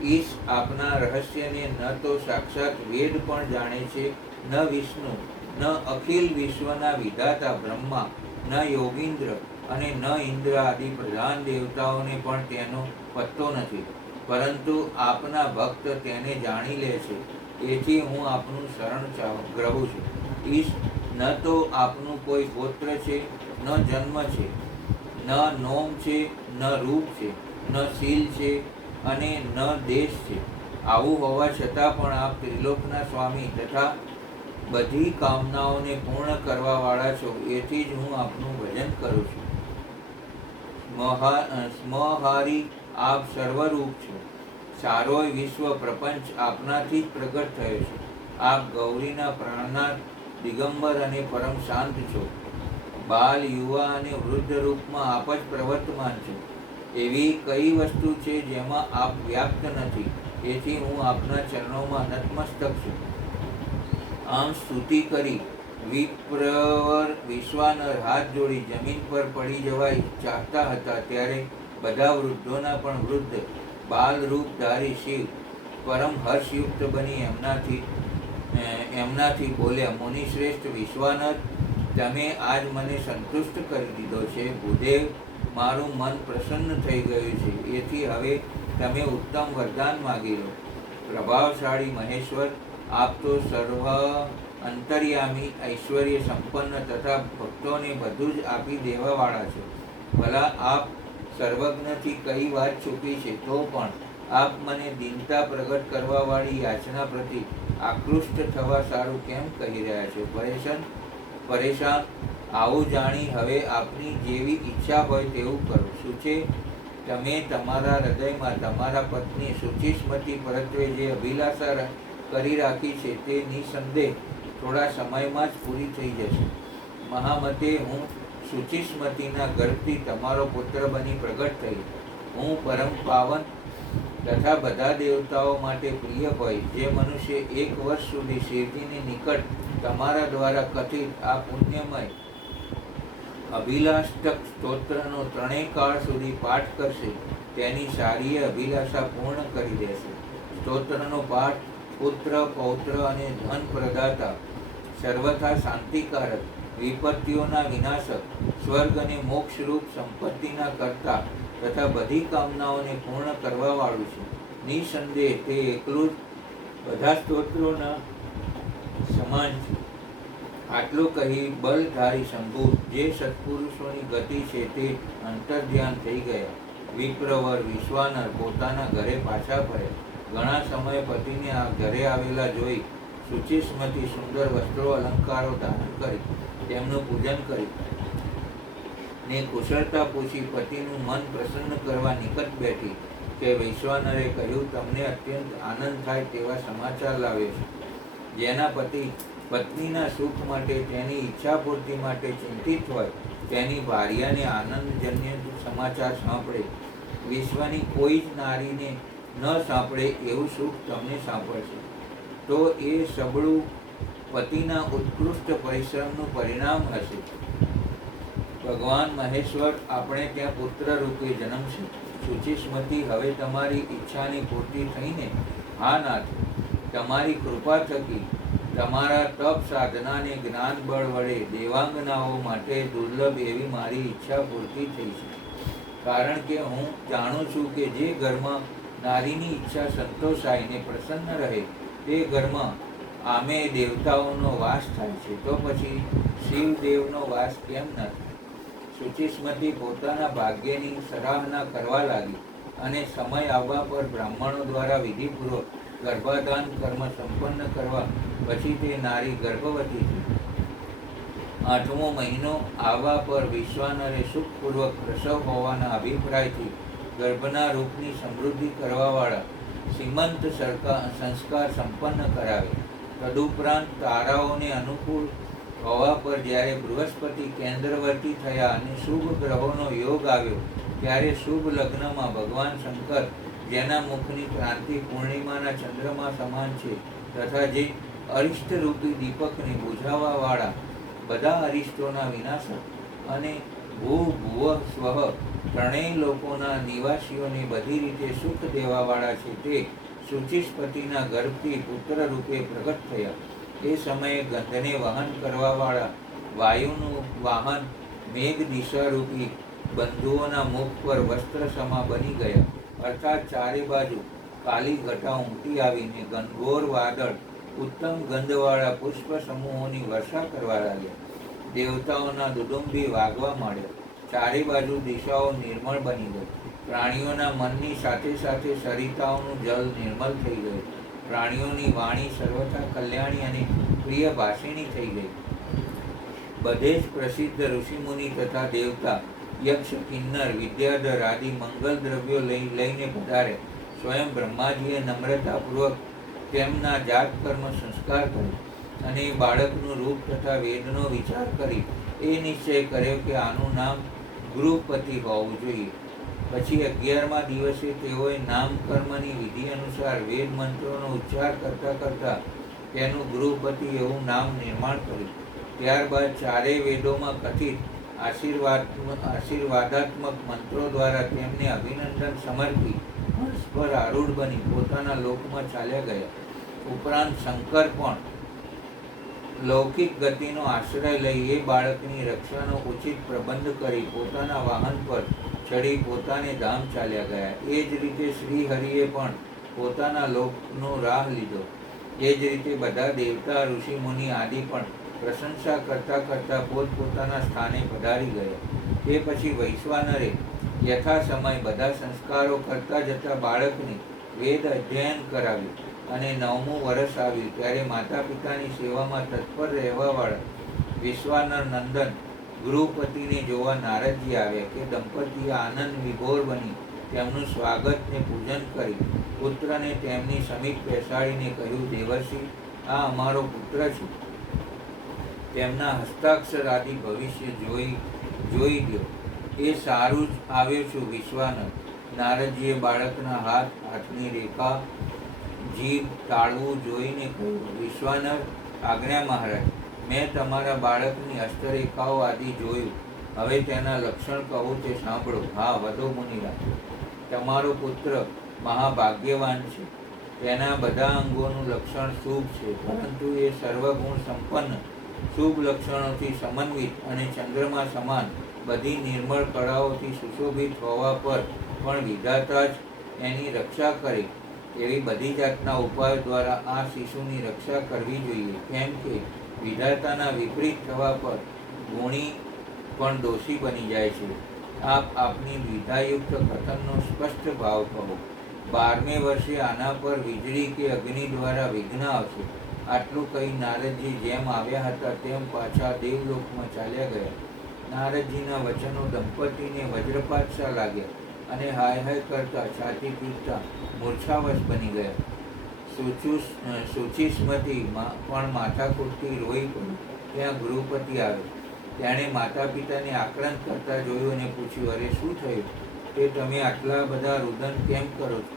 ઈશ આપના રહસ્યને ન તો સાક્ષાત વેદ પણ જાણે છે, ન વિષ્ણુ, ન અખિલ વિશ્વના વિધાતા બ્રહ્મા, ન યોગીન્દ્ર અને ન ઇન્દ્ર આદિ પ્રધાન દેવતાઓને પણ તેનો પત્તો નથી, પરંતુ આપના ભક્ત તેને જાણી લે છે. એથી હું આપનું શરણ ગ્રહું છું. ઈશ, ન તો આપનું કોઈ ગોત્ર છે, ન જન્મ છે, ન નોમ છે, ન રૂપ છે, ન શીલ છે અને ન દેશ છે. આવું હોવા છતાં પણ આપ ત્રિલોકના સ્વામી તથા બધી કામનાઓને પૂર્ણ કરવા વાળા છો. એથી જ હું આપનું ભજન કરું છું. સ્મહારી, આપ સર્વરૂપ છો. સારોય વિશ્વ પ્રપંચ આપનાથી જ પ્રગટ થયો છે. આપ ગૌરીના પ્રાણનાથ, દિગંબર અને પરમ શાંત છો. બાલ, યુવા અને વૃદ્ધ રૂપમાં આપ જ પ્રવર્તમાન છો. એવી કઈ વસ્તુ છે જેમાં આપ વ્યાપ્ત નથી? એથી હું આપના ચરણોમાં નતમસ્તક છું. આમ સ્તુતિ કરી વિપ્રવર વિશ્વાનર હાથ જોડી જમીન પર પડી જવા ચાહતા હતા, ત્યારે બધા વૃદ્ધોના પણ વૃદ્ધ બાલ રૂપ ધારી શિવ પરમ હર્ષયુક્ત બની એમનાથી બોલ્યા, મુનિશ્રેષ્ઠ વિશ્વાનર, તમે આજ મને સંતુષ્ટ કરી દીધો છે. ભૂદેવ, મારું મન પ્રસન્ન થઈ ગયું છે. એથી હવે તમે ઉત્તમ વરદાન માગી લો. પ્રભાવશાળી મહેશ્વર, આપ તો સર્વ અંતર્યામી, ઐશ્વર્ય સંપન્ન તથા ભક્તોને બધું જ આપી દેવાવાળા છો. ભલા આપ સર્વજ્ઞથી કઈ વાત છૂપી છે, તો પણ આપ મને દીનતા પ્રગટ કરવાવાળી યાચના પ્રતિ આકૃષ્ટ થવા સારું કેમ કહી રહ્યા છો? પરેશાન, આવું જાણી હવે આપની જેવી ઈચ્છા હોય તેવું કરો. શું છે? તમે તમારા હૃદયમાં તમારા પત્ની શુચિસ્મતી પરત્વે જે અભિલાષા કરી રાખી છે, તે નિસંદેહ થોડા સમયમાં જ પૂરી થઈ જશે. મહામતે, હું શુચિસ્મતીના ગર્ભથી તમારો પુત્ર બની પ્રગટ થઈ. હું પરમ પાવન તથા બધા દેવતાઓ માટે પ્રિય હોય, જે મનુષ્ય 1 વર્ષ સુધી શિવજીની નિકટ તમારા દ્વારા કથિત આ પુણ્યમય અભિલાષક સ્તોત્રનો 3 કાળ સુધી પાઠ કરશે, તેની સારી અભિલાષા પૂર્ણ કરી દેશે. સ્તોત્રનો પાઠ પુત્ર, પૌત્ર અને ધન પ્રદાતા, સર્વથા શાંતિકારક, વિપત્તિઓના વિનાશક, સ્વર્ગ અને મોક્ષરૂપ સંપત્તિના કર્તા તથા બધી કામનાઓને પૂર્ણ કરવા વાળું છે. નિસંદેહ તે એકલું જ બધા સ્તોત્રોના સમાન છે. આટલું કહી બલધારી શંભુ, જે સત્પુરુષોની ગતિ છે, તે અંતર્ધ્યાન થઈ ગયા. વિપ્રવર વિશ્વાનર પોતાના ઘરે પાછા ફર્યા. ઘણા સમય પતિને આ ઘરે આવેલા જોઈ શુચિસ્મતી સુંદર વસ્ત્રો અલંકારો ધારણ કરી તેમનું પૂજન કરી ને કુશળતા પૂછી પતિનું મન પ્રસન્ન કરવા નિકટ બેઠી કે વૈશ્વાનરે કહ્યું, તમને અત્યંત આનંદ થાય તેવા સમાચાર લાવ્યો છે. જેના પતિ પત્નીના સુખ માટે, તેની ઈચ્છા પૂર્તિ માટે ચિંતિત હોય, તેની ભાર્યાને આનંદજન્ય સમાચાર સાંભળે, વિશ્વની કોઈ જ નારીને ન સાંભળે એવું સુખ તમને સાંભળશે, તો એ સબળું પતિના ઉત્કૃષ્ટ પરિશ્રમનું પરિણામ હશે. ભગવાન મહેશ્વર આપણે ત્યાં પુત્ર રૂપે જન્મશે. શુચિસ્મતી, હવે તમારી ઈચ્છાની પૂર્તિ થઈને હા નાથ, તમારી કૃપા થકી તમારા તપ સાધનાને જ્ઞાન બળ વડે દેવાંગનાઓ માટે દુર્લભ એવી મારી ઈચ્છા પૂર્તિ થઈ છે. કારણ કે હું જાણું છું કે જે ઘરમાં નારીની ઈચ્છા સંતોષાય ને પ્રસન્ન રહે તે ઘરમાં આમે દેવતાઓનો વાસ થાય છે, તો પછી શિવદેવનો વાસ કેમ ન થાય? શુચિસ્મતી પોતાના ભાગ્યની સરાહના કરવા લાગી અને સમય આવવા પર બ્રાહ્મણો દ્વારા વિધિપૂર્વક ગર્ભાધાન કર્મ સંપન્ન કરવા પછી તે નારી ગર્ભવતી થઈ. 8મો મહિનો આવવા પર વિશ્વાનરે સુખપૂર્વક પ્રસવ હોવાના અભિપ્રાયથી ગર્ભના રૂપની સમૃદ્ધિ કરવાવાળા સીમંત સંસ્કાર સંપન્ન કરાવે. તદુપરાંત તારાઓને અનુકૂળ હોવા પર જ્યારે બૃહસ્પતિ કેન્દ્રવર્તી થયા અને શુભ ગ્રહોનો યોગ આવ્યો ત્યારે શુભ લગ્નમાં ભગવાન શંકર, જેના મુખની ક્રાંતિ પૂર્ણિમાના ચંદ્રમા સમાન છે તથા જે અરિષ્ટરૂપી દીપકને બુઝાવવાવાળા બધા અરિષ્ટોના વિનાશક અને ભૂ ભુવ સ્વઃ ત્રણેય લોકોના નિવાસીઓને બધી રીતે સુખ દેવાવાળા છે, તે શુચિસ્પતિના ગર્ભથી પુત્ર રૂપે પ્રગટ થયા. તે સમયે ગંધને વહન કરવાવાળા વાયુનું વાહન મેઘ દિશારૂપી બંધુઓના મુખ પર વસ્ત્ર સમા બની ગયા, અર્થાત ચારે બાજુ કાલી ઘટા ઉમટી આવીને ઘનઘોર વાદળ ઉત્તમ ગંધવાળા પુષ્પ સમૂહોની વર્ષા કરવા લાગ્યા. દેવતાઓના દુદુંબી વાગવા માંડ્યા. ચારે બાજુ દિશાઓ નિર્મળ બની ગઈ. પ્રાણીઓના મનની સાથે સાથે સરિતાઓનું જલ નિર્મળ થઈ ગયું. પ્રાણીઓની વાણી સર્વથા કલ્યાણી અને પ્રિય ભાષિણી થઈ ગઈ. બધે જ પ્રસિદ્ધ ઋષિમુનિ તથા દેવતા, યક્ષ, કિન્નર, વિદ્યાધર આદિ મંગલ દ્રવ્યો લઈને પધારે. સ્વયં બ્રહ્માજીએ નમ્રતાપૂર્વક તેમના જાત કર્મ સંસ્કાર કર્યો અને બાળકનું રૂપ તથા વેદનો વિચાર કરી એ નિશ્ચય કર્યો કે આનું નામ ગૃહપતિ હોવું જોઈએ. પછી 11મા દિવસે તેઓએ નામકર્મની વિધિ અનુસાર વેદ મંત્રોનો ઉચ્ચાર કરતા કરતા તેનું ગૃહપતિ એવું નામ નિર્માણ કર્યું. ત્યારબાદ ચારેય વેદોમાં કથિત આશીર્વાદાત્મક મંત્રો દ્વારા તેમને અભિનંદન સમર્પી પરસ્પર આરૂઢ બની પોતાના લોકમાં ચાલ્યા ગયા. ઉપરાંત શંકર પણ લૌકિક ગતિનો આશ્રય લઈ એ બાળકની રક્ષાનો ઉચિત પ્રબંધ કરી પોતાના વાહન પર ચડી પોતાને ધામ ચાલ્યા ગયા. એ જ રીતે શ્રી હરિએ પણ પોતાના લોકનો રાહ લીધો. એ જ રીતે બધા દેવતા, ઋષિ મુનિ આદિ પણ પ્રશંસા કરતા કરતા પોતપોતાના સ્થાને પધારી ગયા. તે પછી વૈશ્વાનરે યથા સમય બધા સંસ્કારો કરતા જતા બાળકને વેદ અધ્યયન કરાવ્યું અને 9મું વર્ષ આવ્યું ત્યારે માતા પિતાની સેવામાં તત્પર રહેવાવાળા વિશ્વાનર નંદન ગૃહપતિને જોવા નારદજી આવ્યા કે દંપતીએ આનંદ વિભોર બની તેમનું સ્વાગત ને પૂજન કરી પુત્રને તેમની સમીપ બેસાડીને કહ્યું, દેવર્ષિ, આ અમારો પુત્ર છે. તેમના હસ્તાક્ષર આદિ ભવિષ્ય જોઈ દો. એ સારું જ આવ્યો છું વિશ્વાનર. નારદજીએ બાળકના હાથની રેખા, જીભ, તાળવું જોઈને કહ્યું, વિશ્વાનર, આજ્ઞા મહારાજ, મેં તમારા બાળકની હસ્તરેખાઓ આદિ જોયું. હવે તેના લક્ષણ કહું તે સાંભળો. હા, વદો મુનિરાજ. તમારો પુત્ર મહાભાગ્યવાન છે. તેના બધા અંગોનું લક્ષણ શુભ છે, પરંતુ એ સર્વગુણ સંપન્ન શુભ લક્ષણોથી સમન્વિત અને ચંદ્રમા સમાન બધી નિર્મળ કળાઓથી સુશોભિત હોવા પર પણ વિધાતા જ એની રક્ષા કરે એવી બધી જાતના ઉપાયો દ્વારા આ શિશુની રક્ષા કરવી જોઈએ. કેમ કે વિધાતાના વિપરીત થવા પર ગુણી પણ દોષી બની જાય છે. આપ આપની વિધાયુક્ત કથનનો સ્પષ્ટ ભાવ કહો. 12મે વર્ષે આના પર વીજળી કે અગ્નિ દ્વારા વિઘ્ન આવશે. આટલું કહી નારદજી જેમ આવ્યા હતા તેમ પાછા દેવલોકમાં ચાલ્યા ગયા. નારદજીના વચનો દંપતીને વજ્રપાત લાગ્યા અને હાય હાય કરતા છાતી પીટતા મૂર્છાવશ બની ગયા. શુચિસ્મતી પણ માથાકૂટથી રોઈ પડી. ત્યાં ગૃહપતિ આવ્યો. તેણે માતા પિતાને આક્રંદ કરતા જોયું અને પૂછ્યું, અરે શું થયું? તે તમે આટલા બધા રુદન કેમ કરો છો?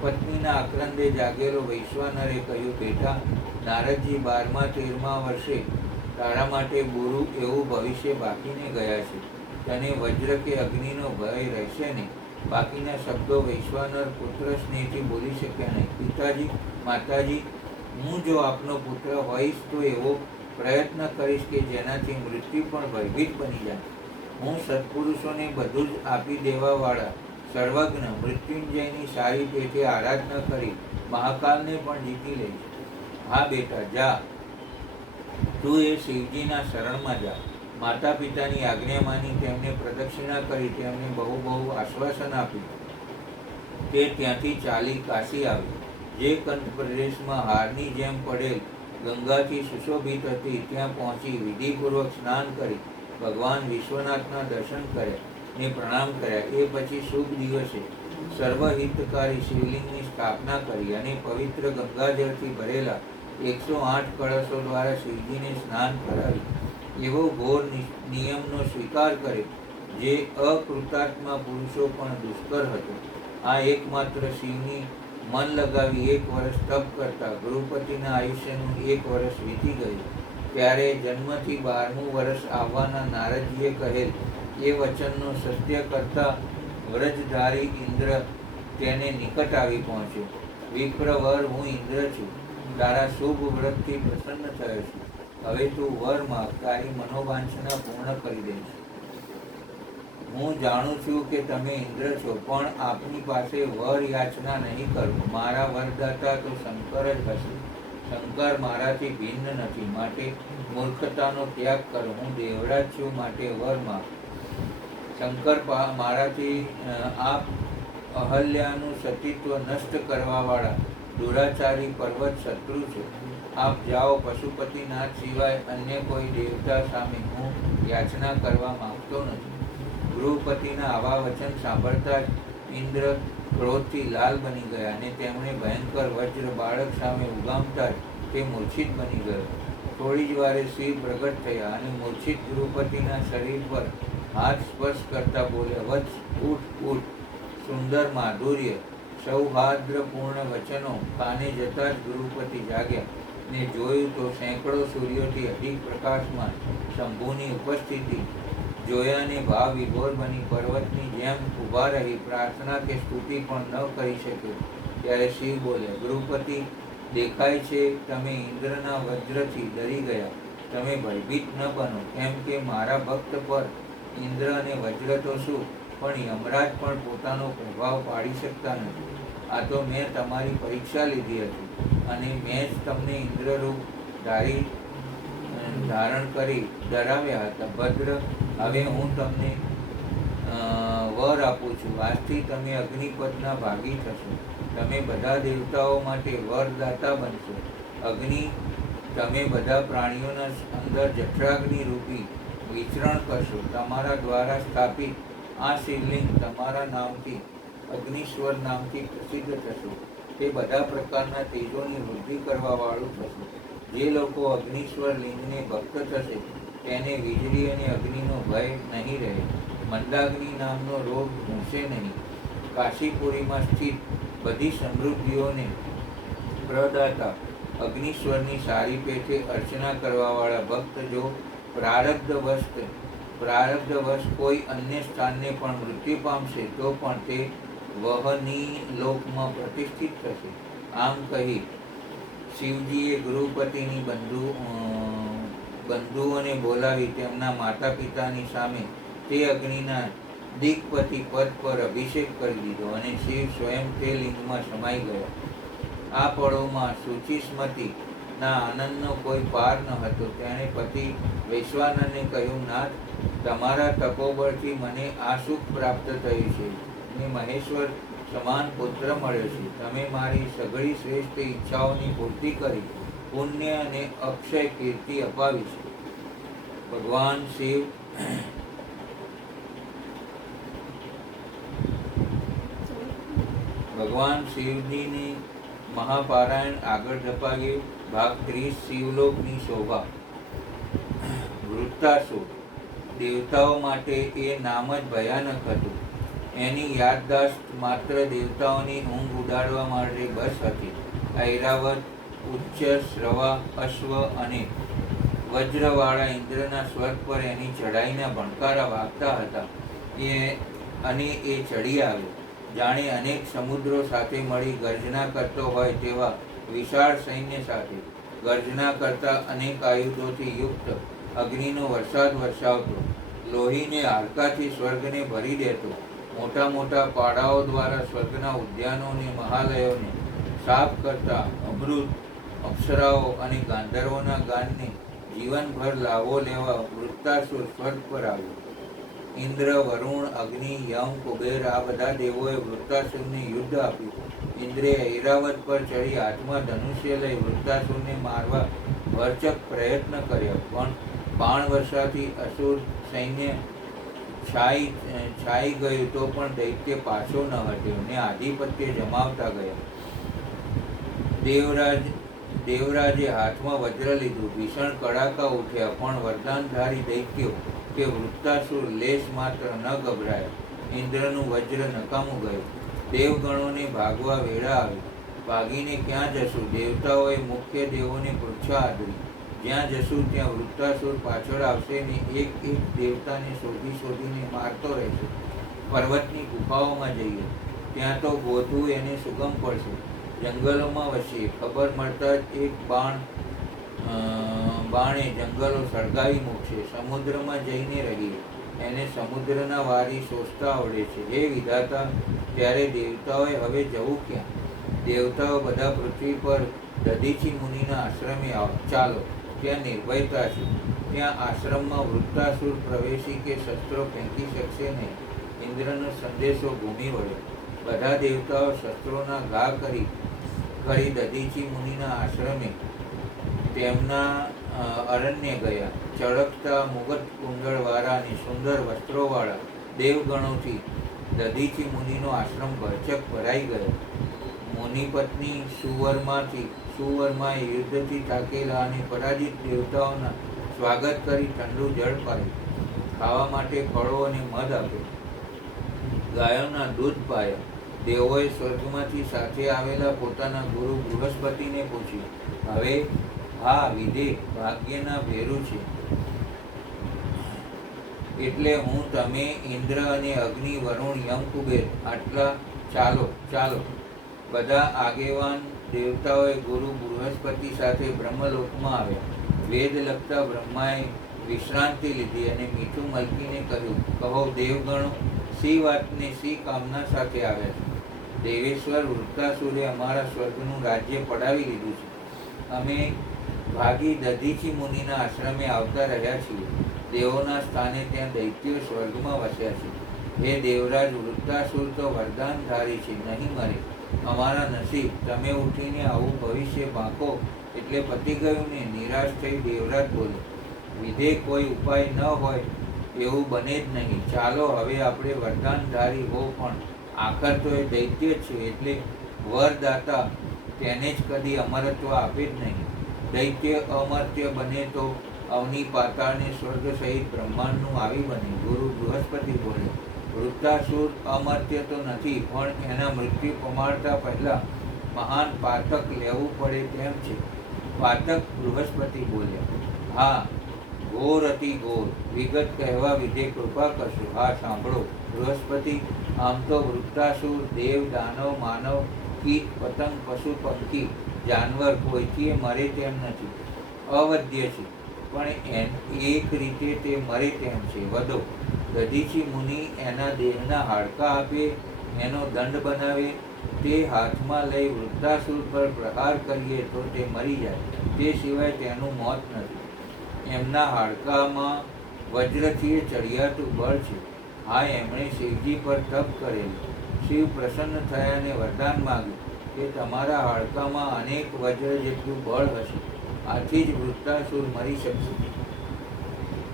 પત્નીના આક્રંદે જાગેલો વૈશ્વાનરે કહ્યું, બેટા, નારદજી 12મા 13મા વર્ષે તારા માટે બુરું એવું ભવિષ્ય બાકીને ગયા છે. તને વજ્ર કે અગ્નિનો ભય રહેશે નહીં. બાકીના શબ્દો વૈશ્વાનર પુત્ર સ્નેહથી બોલી શક્યા નહીં. પિતાજી, માતાજી, હું જો આપનો પુત્ર હોઈશ તો એવો પ્રયત્ન કરીશ કે જેનાથી મૃત્યુ પણ ભયભીત બની જાય. હું સત્પુરુષોને બધું જ આપી દેવાવાળા સર્વજ્ઞ મૃત્યુંજયની સારી પેઠે આરાધના કરી મહાકાલને પણ જીતી લઈશ. હા બેટા, જા, તું એ શિવજીના શરણમાં જા. માતા પિતાની આજ્ઞા માની તેમને પ્રદક્ષિણા કરી તેમને બહુ બહુ આશ્વાસન આપ્યું. તે ત્યાંથી ચાલી કાશી આવી. જે કંઠ પ્રદેશમાં હારની જેમ પડેલ ગંગાથી સુશોભિત હતી ત્યાં પહોંચી વિધિપૂર્વક સ્નાન કરી ભગવાન વિશ્વનાથના દર્શન કર્યા ને પ્રણામ કર્યા. એ પછી શુભ દિવસે સર્વહિતકારી શિવલિંગની સ્થાપના કરી અને પવિત્ર ગંગાજળથી ભરેલા 108 કળશો દ્વારા શિવજીને સ્નાન કરાવી એવો ઘોર નિયમનો સ્વીકાર કરે જે અકૃતાત્મા પુરુષો પણ દુષ્કર હતો. આ એકમાત્ર શિવની મન લગાવી 1 વર્ષ તપ કરતા ગૃહપતિના આયુષ્યનું 1 વર્ષ વીતી ગયું. ત્યારે જન્મથી 12મું વર્ષ આવવાના નારદજીએ કહેલ એ વચનનો સત્ય કરતા વ્રજધારી ઇન્દ્ર તેને નિકટ આવી પહોંચ્યો. વિપ્રવર, હું ઇન્દ્ર છું, તારા શુભ વ્રતથી પ્રસન્ન થયો છું. હવે તું વર માંગ, તારી મનોવાંછના પૂર્ણ કરી દઈશ. હું જાણું છું કે તમે ઇન્દ્ર છો, પણ આપની પાસે વર યાચના નહીં કરું. મારા વરદાતા તો શંકર જ હશે. શંકર મારાથી ભિન્ન નથી, માટે મૂર્ખતાનો ત્યાગ કરો. હું દેવરાજ છું, માટે વર માંગ. શંકર મારાથી આપ અહલ્યાનું સતીત્વ નષ્ટ કરવાવાળા દુરાચારી પર્વત શત્રુ છો. આપ જાઓ. પશુપતિનાથ સિવાય અન્ય કોઈ દેવતા સામે હું યાચના કરવા માંગતો નથી. ગૃહપતિના આવા વચન સાંભળતા જ ઇન્દ્ર ક્રોધથી લાલ બની ગયા અને તેમણે ભયંકર વજ્ર બાળક સામે ઉગામતા જ તે મૂર્છિત બની ગયો. થોડી જ વારે શિવ પ્રગટ થયા અને મૂર્છિત ગૃહપતિના શરીર પર હાથ સ્પર્શ કરતા બોલ્યા, વત્સ, ઉઠ ઉઠ. સુંદર માધુર્ય સૌહાર્દ્રપૂર્ણ વચનો કાને જતા જ ગૃહપતિ જાગ્યા ને જોયું તો સેંકડો સૂર્યોથી અધિક પ્રકાશમાં શંભુની ઉપસ્થિતિ જોયાને ભાવ વિભોર બની પર્વતની જેમ ઊભા રહી પ્રાર્થના કે સ્તુતિ પણ ન કરી શક્યો. ત્યારે શિવ બોલ્યા, ગૃહપતિ, દેખાય છે તમે ઇન્દ્રના વજ્રથી ડરી ગયા. તમે ભયભીત ન બનો, કેમ કે મારા ભક્ત પર ઇન્દ્ર અને વજ્ર તો શું, પણ યમરાજ પણ પોતાનો પ્રભાવ પાડી શકતા નથી. આ તો મેં તમારી પરીક્ષા લીધી હતી અને મેં જ તમને ઇન્દ્રરૂપ ધારણ કરી ડરાવ્યા હતા. ભદ્ર, હવે હું તમને વર આપું છું. આજથી તમે અગ્નિપથના ભાગી થશો. તમે બધા દેવતાઓ માટે વરદાતા બનશો. અગ્નિ, તમે બધા પ્રાણીઓના અંદર જઠરાગ્નિ રૂપી વિચરણ કરશો. તમારા દ્વારા સ્થાપિત આ શિવલિંગ તમારા નામથી અગ્નિશ્વર નામથી પ્રસિદ્ધ થશો. તે બધા પ્રકારના તેજોની વૃદ્ધિ કરવા વાળું થશે. જે લોકો અગ્નિશ્વર લિંગને ભક્ત થશે તેને વીજળી અને અગ્નિનો ભય નહીં રહે. મંદાગ્નિ નામનો રોગ ઘૂંસે નહીં. કાશીપુરીમાં સ્થિત બધી સમૃદ્ધિઓને પ્રદાતા અગ્નિશ્વરની સારી પેઠે અર્ચના કરવાવાળા ભક્ત જો પ્રારબ્ધવશ કોઈ અન્ય સ્થાનને પણ મૃત્યુ પામશે તો પણ તે વહની લોકમાં પ્રતિષ્ઠિત થશે. આમ કહી શિવજીએ ગૃહપતિની બંધુઓને બોલાવી તેમના માતા પિતાની સામે તે અગ્નિના દિગ્પતિ પદ પર અભિષેક કરી દીધો અને શિવ સ્વયં તે લિંગમાં સમાઈ ગયા. આ પળોમાં શુચિસ્મતીના આનંદનો કોઈ પાર ન હતો. તેણે પતિ વૈશ્વાનરને કહ્યું, નાથ, તમારા તપોબળથી મને આ સુખ પ્રાપ્ત થયું છે અને મહેશ્વર સમાન પુત્ર મળ્યો છે. તમે મારી સઘળી શ્રેષ્ઠ ઈચ્છાઓની પૂર્તિ કરી પુણ્ય અને અક્ષય કીર્તિ અપાવી છે. ભગવાન શિવજીની મહાપારાયણ આગળ ધપાવ્યું. ભાગ 30. શિવલોકની શોભા. વૃત્તાસુર. દેવતાઓ માટે એ નામ જ ભયાનક હતું. એની યાદદાસ્ત માત્ર દેવતાઓની ઊંઘ ઉડાડવા માટે બસ હતી. ઐરાવત, ઉચ્ચ શ્રવા, અશ્વ અને વજ્રવાળા ઇન્દ્રના સ્વર્ગ પર એની ચઢાઈના ભણકારા વાગતા હતા. અને એ ચડી આવ્યો. જાણે અનેક સમુદ્રો સાથે મળી ગર્જના કરતો હોય તેવા વિશાળ સૈન્ય સાથે ગર્જના કરતા અનેક આયુધોથી યુક્ત અગ્નિનો વરસાદ વરસાવતો, લોહીને હાડકાથી સ્વર્ગને ભરી દેતો, મોટા મોટા પાડાઓ દ્વારા સ્વર્ગના ઉદ્યાનોને મહાલયોને સાફ કરતા અમૃત, અપ્સરાઓ અને ગાંધર્વોના ગાનને જીવનભર લાવો લેવા વૃત્તાસુર સ્વર્ગ પર આવ્યો. ઇન્દ્ર, વરુણ, અગ્નિ, યમ, કુબેર આ બધા દેવોએ વૃત્તાસુરને યુદ્ધ આપ્યું. ઇન્દ્રે ઐરાવત પર ચડી હાથમાં ધનુષ્ય લઈ વૃત્તાસુરને મારવા ભરચક પ્રયત્ન કર્યો, પણ બાણ વર્ષાથી અસુર સૈન્ય છાઈ ગયું તો પણ દૈત્ય પાછો ન હટ્યો ને આધિપત્ય જમાવતા ગયા. દેવરાજે હાથમાં વજ્ર લીધું. ભીષણ કડાકા ઉઠ્યા, પણ વરદાનધારી દૈત્યો કે વૃત્તાસુર લેશ માત્ર ન ગભરાયા. ઇન્દ્રનું વજ્ર નકામું ગયું. દેવગણોને ભાગવા વેળા આવી. ભાગીને ક્યાં જશું? દેવતાઓએ મુખ્ય દેવોને પૃચ્છા આદરી. જ્યાં જશું ત્યાં વૃત્તાસુર પાછળ આવશે ને એક એક દેવતાને શોધીને મારતો રહેશે. પર્વતની ગુફાઓમાં જઈએ, ત્યાં તો ગોતવું એને સુગમ પડશે. જંગલોમાં વસીએ, ખબર મળતા જ એક બાણે જંગલો સળગાવી મૂકશે. સમુદ્રમાં જઈને રહીએ, એને સમુદ્રના વારી શોષતા આવડે છે. હે વિધાતા, ત્યારે દેવતાઓએ હવે જવું ક્યાં? દેવતાઓ બધા પૃથ્વી પર દધીચી મુનિના આશ્રમે ચાલો, ત્યાં નિર્ભયતા છે. ત્યાં આશ્રમમાં વૃત્તાસુર પ્રવેશી કે શસ્ત્રો ફેંકી શકશે નહીં. ઇન્દ્રનો સંદેશો ભૂમિ વળ્યો. બધા દેવતાઓ શસ્ત્રોના ઘા કરી દધીચી મુનિના આશ્રમે તેમના અરણ્ય ગયા. ચળકતા મુગટ કુંડળવાળા અને સુંદર વસ્ત્રોવાળા દેવગણોથી દધીચી મુનિનો આશ્રમ ભરચક ભરાઈ ગયો. મુનિપત્ની સુવર્માએ યુદ્ધથી થાકેલા અને પરાજિત દેવતાઓના સ્વાગત કરી ઠંડુ જળ પાયું. ખાવા માટે ફળો અને મધ આપ્યો. ગાયોના દૂધ પાયા. દેવોએ સ્વર્ગમાંથી સાથે આવેલા પોતાના ગુરુ બૃહસ્પતિને પૂછ્યું, હવે હા વિધે ભાગ્યના ભેરું છે, એટલે હું તમે ઇન્દ્ર અને અગ્નિ, વરુણ, યમ, કુબેર આટલા ચાલો. બધા આગેવાન દેવતાઓએ ગુરુ બૃહસ્પતિ સાથે બ્રહ્મલોકમાં આવ્યા. વેદ લખતા બ્રહ્માએ વિશ્રાંતિ લીધી અને મીઠું મલકીને કહ્યું, કહો દેવગણો, સી વાતને સી કામના સાથે આવ્યા છે? દેવેશ્વર વૃત્તાસુરે અમારા સ્વર્ગનું રાજ્ય પડાવી લીધું છે. અમે ભાગી દધીચી મુનિના આશ્રમે આવતા રહ્યા છીએ. દેવોના સ્થાને ત્યાં દૈત્યો સ્વર્ગમાં વસ્યા છે. હે દેવરાજ, વૃત્તાસુર તો વરદાનધારી છે, નહીં મરે. અમારા નસીબ, તમે ઉઠીને આવું ભવિષ્ય ભાંકો એટલે પતી ગયું ને. નિરાશ થઈ દેવરાજ બોલે, વિધે કોઈ ઉપાય ન હોય એવું બને જ નહીં. ચાલો હવે આપણે વરદાનધારી હો, પણ આખર તો એ દૈત્ય જ છે, એટલે વરદાતા તેને જ કદી અમરત્વ આપે જ નહીં. દૈત્ય અમર્ત્ય બને તો અવની પાતાળને સ્વર્ગ સહિત બ્રહ્માંડનું આવી બને. ગુરુ બૃહસ્પતિ બોલે, વૃત્તાસુર અમર્ત્ય તો નથી, પણ એના મૃત્યુ પમાડતા પહેલા મહાન પાતક લેવું પડે તેમ છે. પાતક? બૃહસ્પતિ બોલ્યા, હા, ઘોર અતિ ઘોર. વિગત કહેવા વિધે કૃપા કરશો. હા, સાંભળો. બૃહસ્પતિ, આમ તો વૃત્તાસુર દેવ, દાનવ, માનવ, કીટ, પતંગ, પશુ, પંખી, જાનવર કોઈથી મરે તેમ નથી. અવધ્ય છે, પણ એક રીતે તે મરે તેમ છે. વધો, દધીચી મુનિ એના દેહના હાડકાં આપે, એનો દંડ બનાવે, તે હાથમાં લઈ વૃત્તાસુર પર પ્રહાર કરીએ તો તે મરી જાય. તે સિવાય તેનું મોત નથી. એમના હાડકામાં વજ્રથી ચડિયાતું બળ છે. હા, એમણે શિવજી પર તપ કરેલું. શિવ પ્રસન્ન થયા અને વરદાન માગ્યું કે તમારા હાડકામાં અનેક વજ્ર જેટલું બળ હશે. આથી જ વૃત્તાસુર મરી શકશે.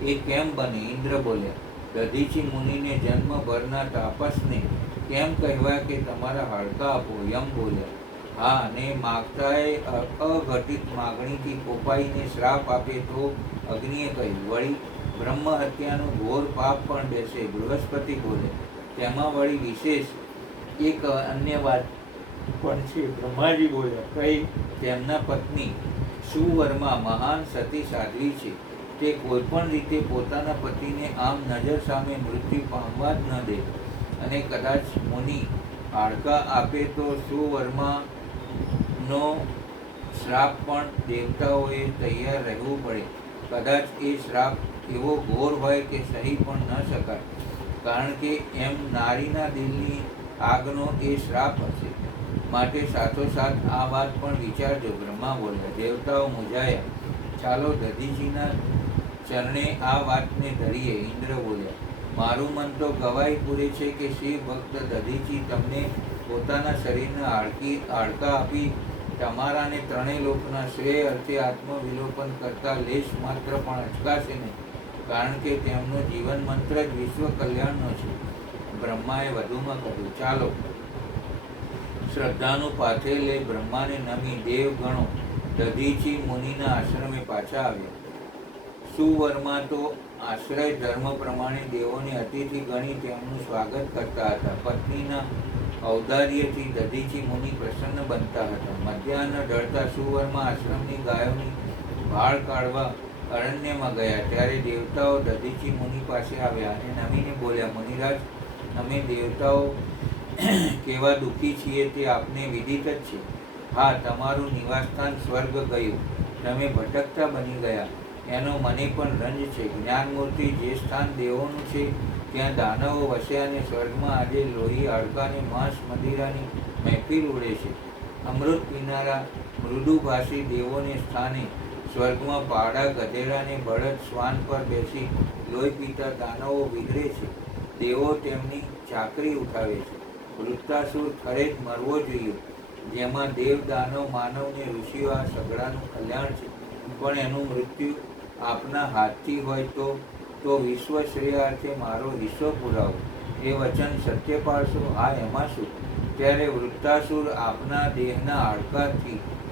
એ કેમ બને? ઇન્દ્ર બોલ્યા, દધીચી મુનિને જન્મભરના તાપસને કેમ કહેવાય કે તમારા હાડકાં આપો? યમ બોલ્યા, હા, અને માગતાએ અઘટિત માગણીથી કોપાઈને શ્રાપ આપે તો? અગ્નિએ કહ્યું, વળી બ્રહ્મ હત્યાનું ઘોર પાપ પણ બેસે. બૃહસ્પતિ બોલે, તેમાં વળી વિશેષ એક અન્ય વાત પણ છે. બ્રહ્માજી બોલ્યા, કઈ? તેમના પત્ની સુવર્મા મહાન સતી સાધ્વી છે. તે કોઈ પણ રીતે પોતાના પતિને આમ નજર સામે મૃત્યુ પામવા જ ન દે. અને કદાચ મુનિ હાડકા આપે તો સુવર્માનો શ્રાપ પણ દેવતાઓએ તૈયાર રહેવું પડે. કદાચ એ શ્રાપ એવો ઘોર હોય કે સહી પણ ન શકાય, કારણ કે એમ નારીના દિલની આગનો એ શ્રાપ હશે. માટે સાથોસાથ આ વાત પણ વિચારજો. બ્રહ્મા બોલ્યા. દેવતાઓ મૂંઝાયા. ચાલો દધીચીના ચરણે આ વાતને ધરીએ. ઇન્દ્ર બોલ્યા. મારું મન તો ગવાહી પૂરે છે કે શિવ ભક્ત દધીચી તમને પોતાના શરીરના હાડકા આપી તમારા ને ત્રણેય લોકના શ્રેય અર્થે આત્મવિલોપન કરતા લેશ માત્ર પણ અચકાશે નહીં, કારણ કે તેમનો જીવન મંત્ર જ વિશ્વ કલ્યાણનો છે. બ્રહ્માએ વધુમાં કહ્યું, ચાલો શ્રદ્ધાનું પાથે લઈ બ્રહ્માને નમી દેવગણો દધીચી મુનિના આશ્રમે પાછા આવ્યા. સુવર્મા તો આશ્રય ધર્મ પ્રમાણે દેવોને અતિથિ ગણી તેમનું સ્વાગત કરતા હતા. પત્નીના ઔદાર્યથી દધીચી મુનિ પ્રસન્ન બનતા હતા. મધ્યાહન ઢળતા સુવર્મા આશ્રમની ગાયોની ભાળ કાઢવા અરણ્યમાં ગયા. ત્યારે દેવતાઓ દધીચી મુનિ પાસે આવ્યા અને નમીને બોલ્યા, મુનિરાજ, અમે દેવતાઓ કેવા દુઃખી છીએ તે આપને વિદિત જ છે. હા, તમારું નિવાસસ્થાન સ્વર્ગ ગયું, તમે ભટકતા બની ગયા એનો મને પણ રંજ છે. જ્ઞાનમૂર્તિ, જે સ્થાન દેવોનું છે ત્યાં દાનવો વસ્યા અને સ્વર્ગમાં આજે લોહી, હાડકાને માંસ, મદિરાની મહેફિલ ઉડે છે. અમૃત પીનારા મૃદુભાષી દેવોને સ્થાને સ્વર્ગમાં પાડા, ગધેડાને બળદ, શ્વાન પર બેસી લોહી પીતા દાનવો વિગરે છે. દેવો તેમની ચાકરી ઉઠાવે છે. વૃત્તાસુર ખરે જ મરવો જોઈએ. જેમાં દેવ, દાનવ, માનવ ને ઋષિઓ આ સગડાનું કલ્યાણ છે. પણ એનું મૃત્યુ આપના હાથથી હોય તો વિશ્વ શ્રેયાર્થે મારો હિસ્સો પુરાવો. એ વચન સત્ય પાડશો? હા, એમાં શું? ત્યારે વૃત્તાસુર આપના દેહના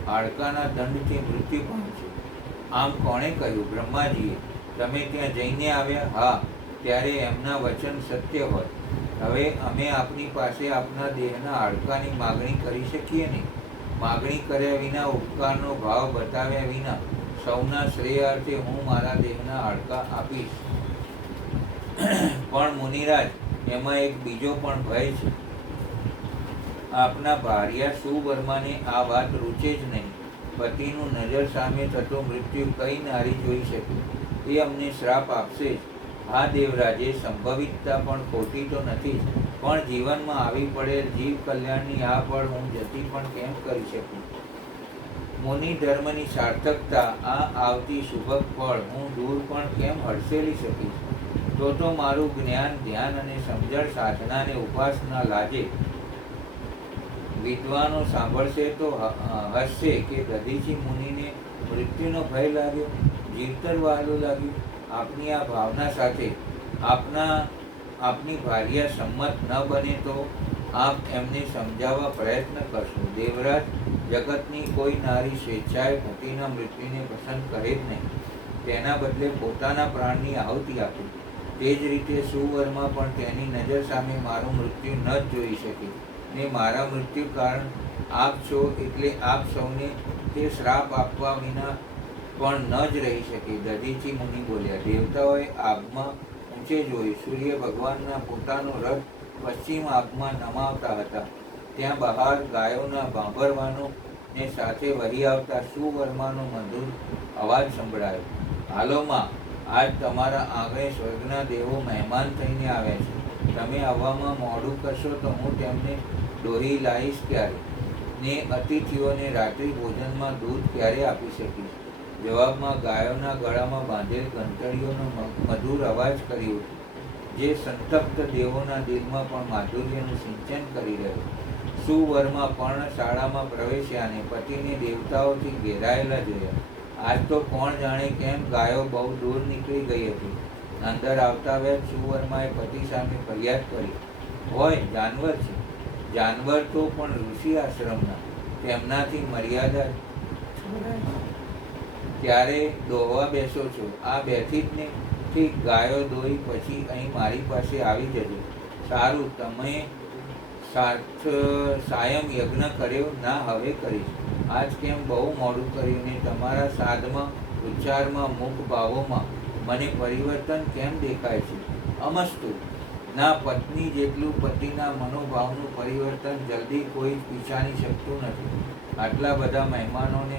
હાડકાના દંડથી મૃત્યુ પામશે. આમ કોણે કહ્યું? બ્રહ્માજીએ. તમે ત્યાં જઈને આવ્યા? હા. ત્યારે એમના વચન સત્ય હોય. હવે અમે આપની પાસે આપના દેહના હાડકાની માગણી કરી શકીએ નહીં. માગણી કર્યા વિના, ઉપકારનો ભાવ બતાવ્યા વિના સૌના શ્રેયાર્થે હું મારા દેહના હાડકા આપીશ. પણ મુનિરાજ, એમાં એક બીજો પણ ભય છે. આપના ભાર્યા સુવર્માને આ વાત રૂચે જ નહીં. પતિનું નજર સામે થતું મૃત્યુ કઈ નારી જોઈ શકે? એ અમને શ્રાપ આપશે જ. હા દેવરાજ, એ સંભવિતતા પણ ખોટી તો નથી જ. પણ જીવનમાં આવી પડેલ જીવ કલ્યાણની આ પળ હું જતી પણ કેમ કરી શકું? મુનિ ધર્મની સાર્થકતા, આ આવતી શુભક પળ હું દૂર પણ કેમ હડસેલી શકીશ? તો મારું જ્ઞાન, ધ્યાન અને સમજણ, સાધનાને ઉપાસના લાજે વિદ્વાનો સાંભળશે તો હસશે કે દધીચી મુનિને મૃત્યુનો ભય લાગ્યો, જીવતર વહાલું લાગ્યું. આપની આ ભાવના સાથે આપની ભાર્યા સંમત ન બને તો આપ એમને સમજાવવા પ્રયત્ન કરશો. દેવરાજ, જગતની કોઈ નારી સ્વેચ્છાએ પતિના મૃત્યુને પસંદ કરે જ નહીં. તેના બદલે પોતાના પ્રાણની આહુતિ આપે. તે જ રીતે સુવર્મા પણ તેની નજર સામે મારું મૃત્યુ ન જ જોઈ શકે. ને મારા મૃત્યુ કારણ આપ છો, એટલે આપ સૌને તે શ્રાપ આપવા વિના પણ ન જ રહી શકે. દધીચી મુનિ બોલ્યા. દેવતાઓએ આગમાં ઊંચે જોયું. સૂર્ય ભગવાનના પોતાનો રથ પશ્ચિમ આગમાં નમાવતા હતા. ત્યાં બહાર ગાયોના ભાંભરવાનો ને સાથે વહી આવતા સુવર્માનો મધુર અવાજ સંભળાયો. હાલો માં, આજ તમારા આંગણે સ્વર્ગના દેવો મહેમાન થઈને આવ્યા છે. તમે આવવામાં મોડું કરશો તો હું તેમને દોહી લાવીશ ક્યારે? ને અતિથિઓને રાત્રિ ભોજનમાં દૂધ ક્યારે આપી શકીશ? જવાબમાં ગાયોના ગળામાં બાંધેલ ઘંટડીઓનો મધુર અવાજ કરી ઉઠ્યો, જે સંતપ્ત દેવોના દિલમાં પણ માધુર્યનું સિંચન કરી રહ્યો. સુવર્મા પર્ણશાળામાં પ્રવેશ્યા અને પતિને દેવતાઓથી ઘેરાયેલા જોયા. આજ તો કોણ જાણે કેમ ગાયો બહુ દૂર નીકળી ગઈ હતી. અંદર આવતા વેત સુવર્માએ પતિ સામે ફરિયાદ કરી. હોય જાનવર છે. જાનવર તો પણ ઋષિ આશ્રમના, તેમનાથી મર્યાદા ત્યારે દોહવા બેસો છો. આ બેઠી જ ને? ઠીક, ગાયો દોઈ પછી અહીં મારી પાસે આવી જજો. સારું, તમે સાયમ યજ્ઞ કર્યો? ના, હવે કરીશ. આજ કેમ બહુ મોડું કર્યું ને તમારા સાધમાં, ઉચ્ચારમાં, મુખ ભાવોમાં મને પરિવર્તન કેમ દેખાય છે? અમસ્તુ. ના પત્ની જેટલું પતિના મનોભાવનું પરિવર્તન જલ્દી કોઈ જ પીછાની શકતું નથી. આટલા બધા મહેમાનોને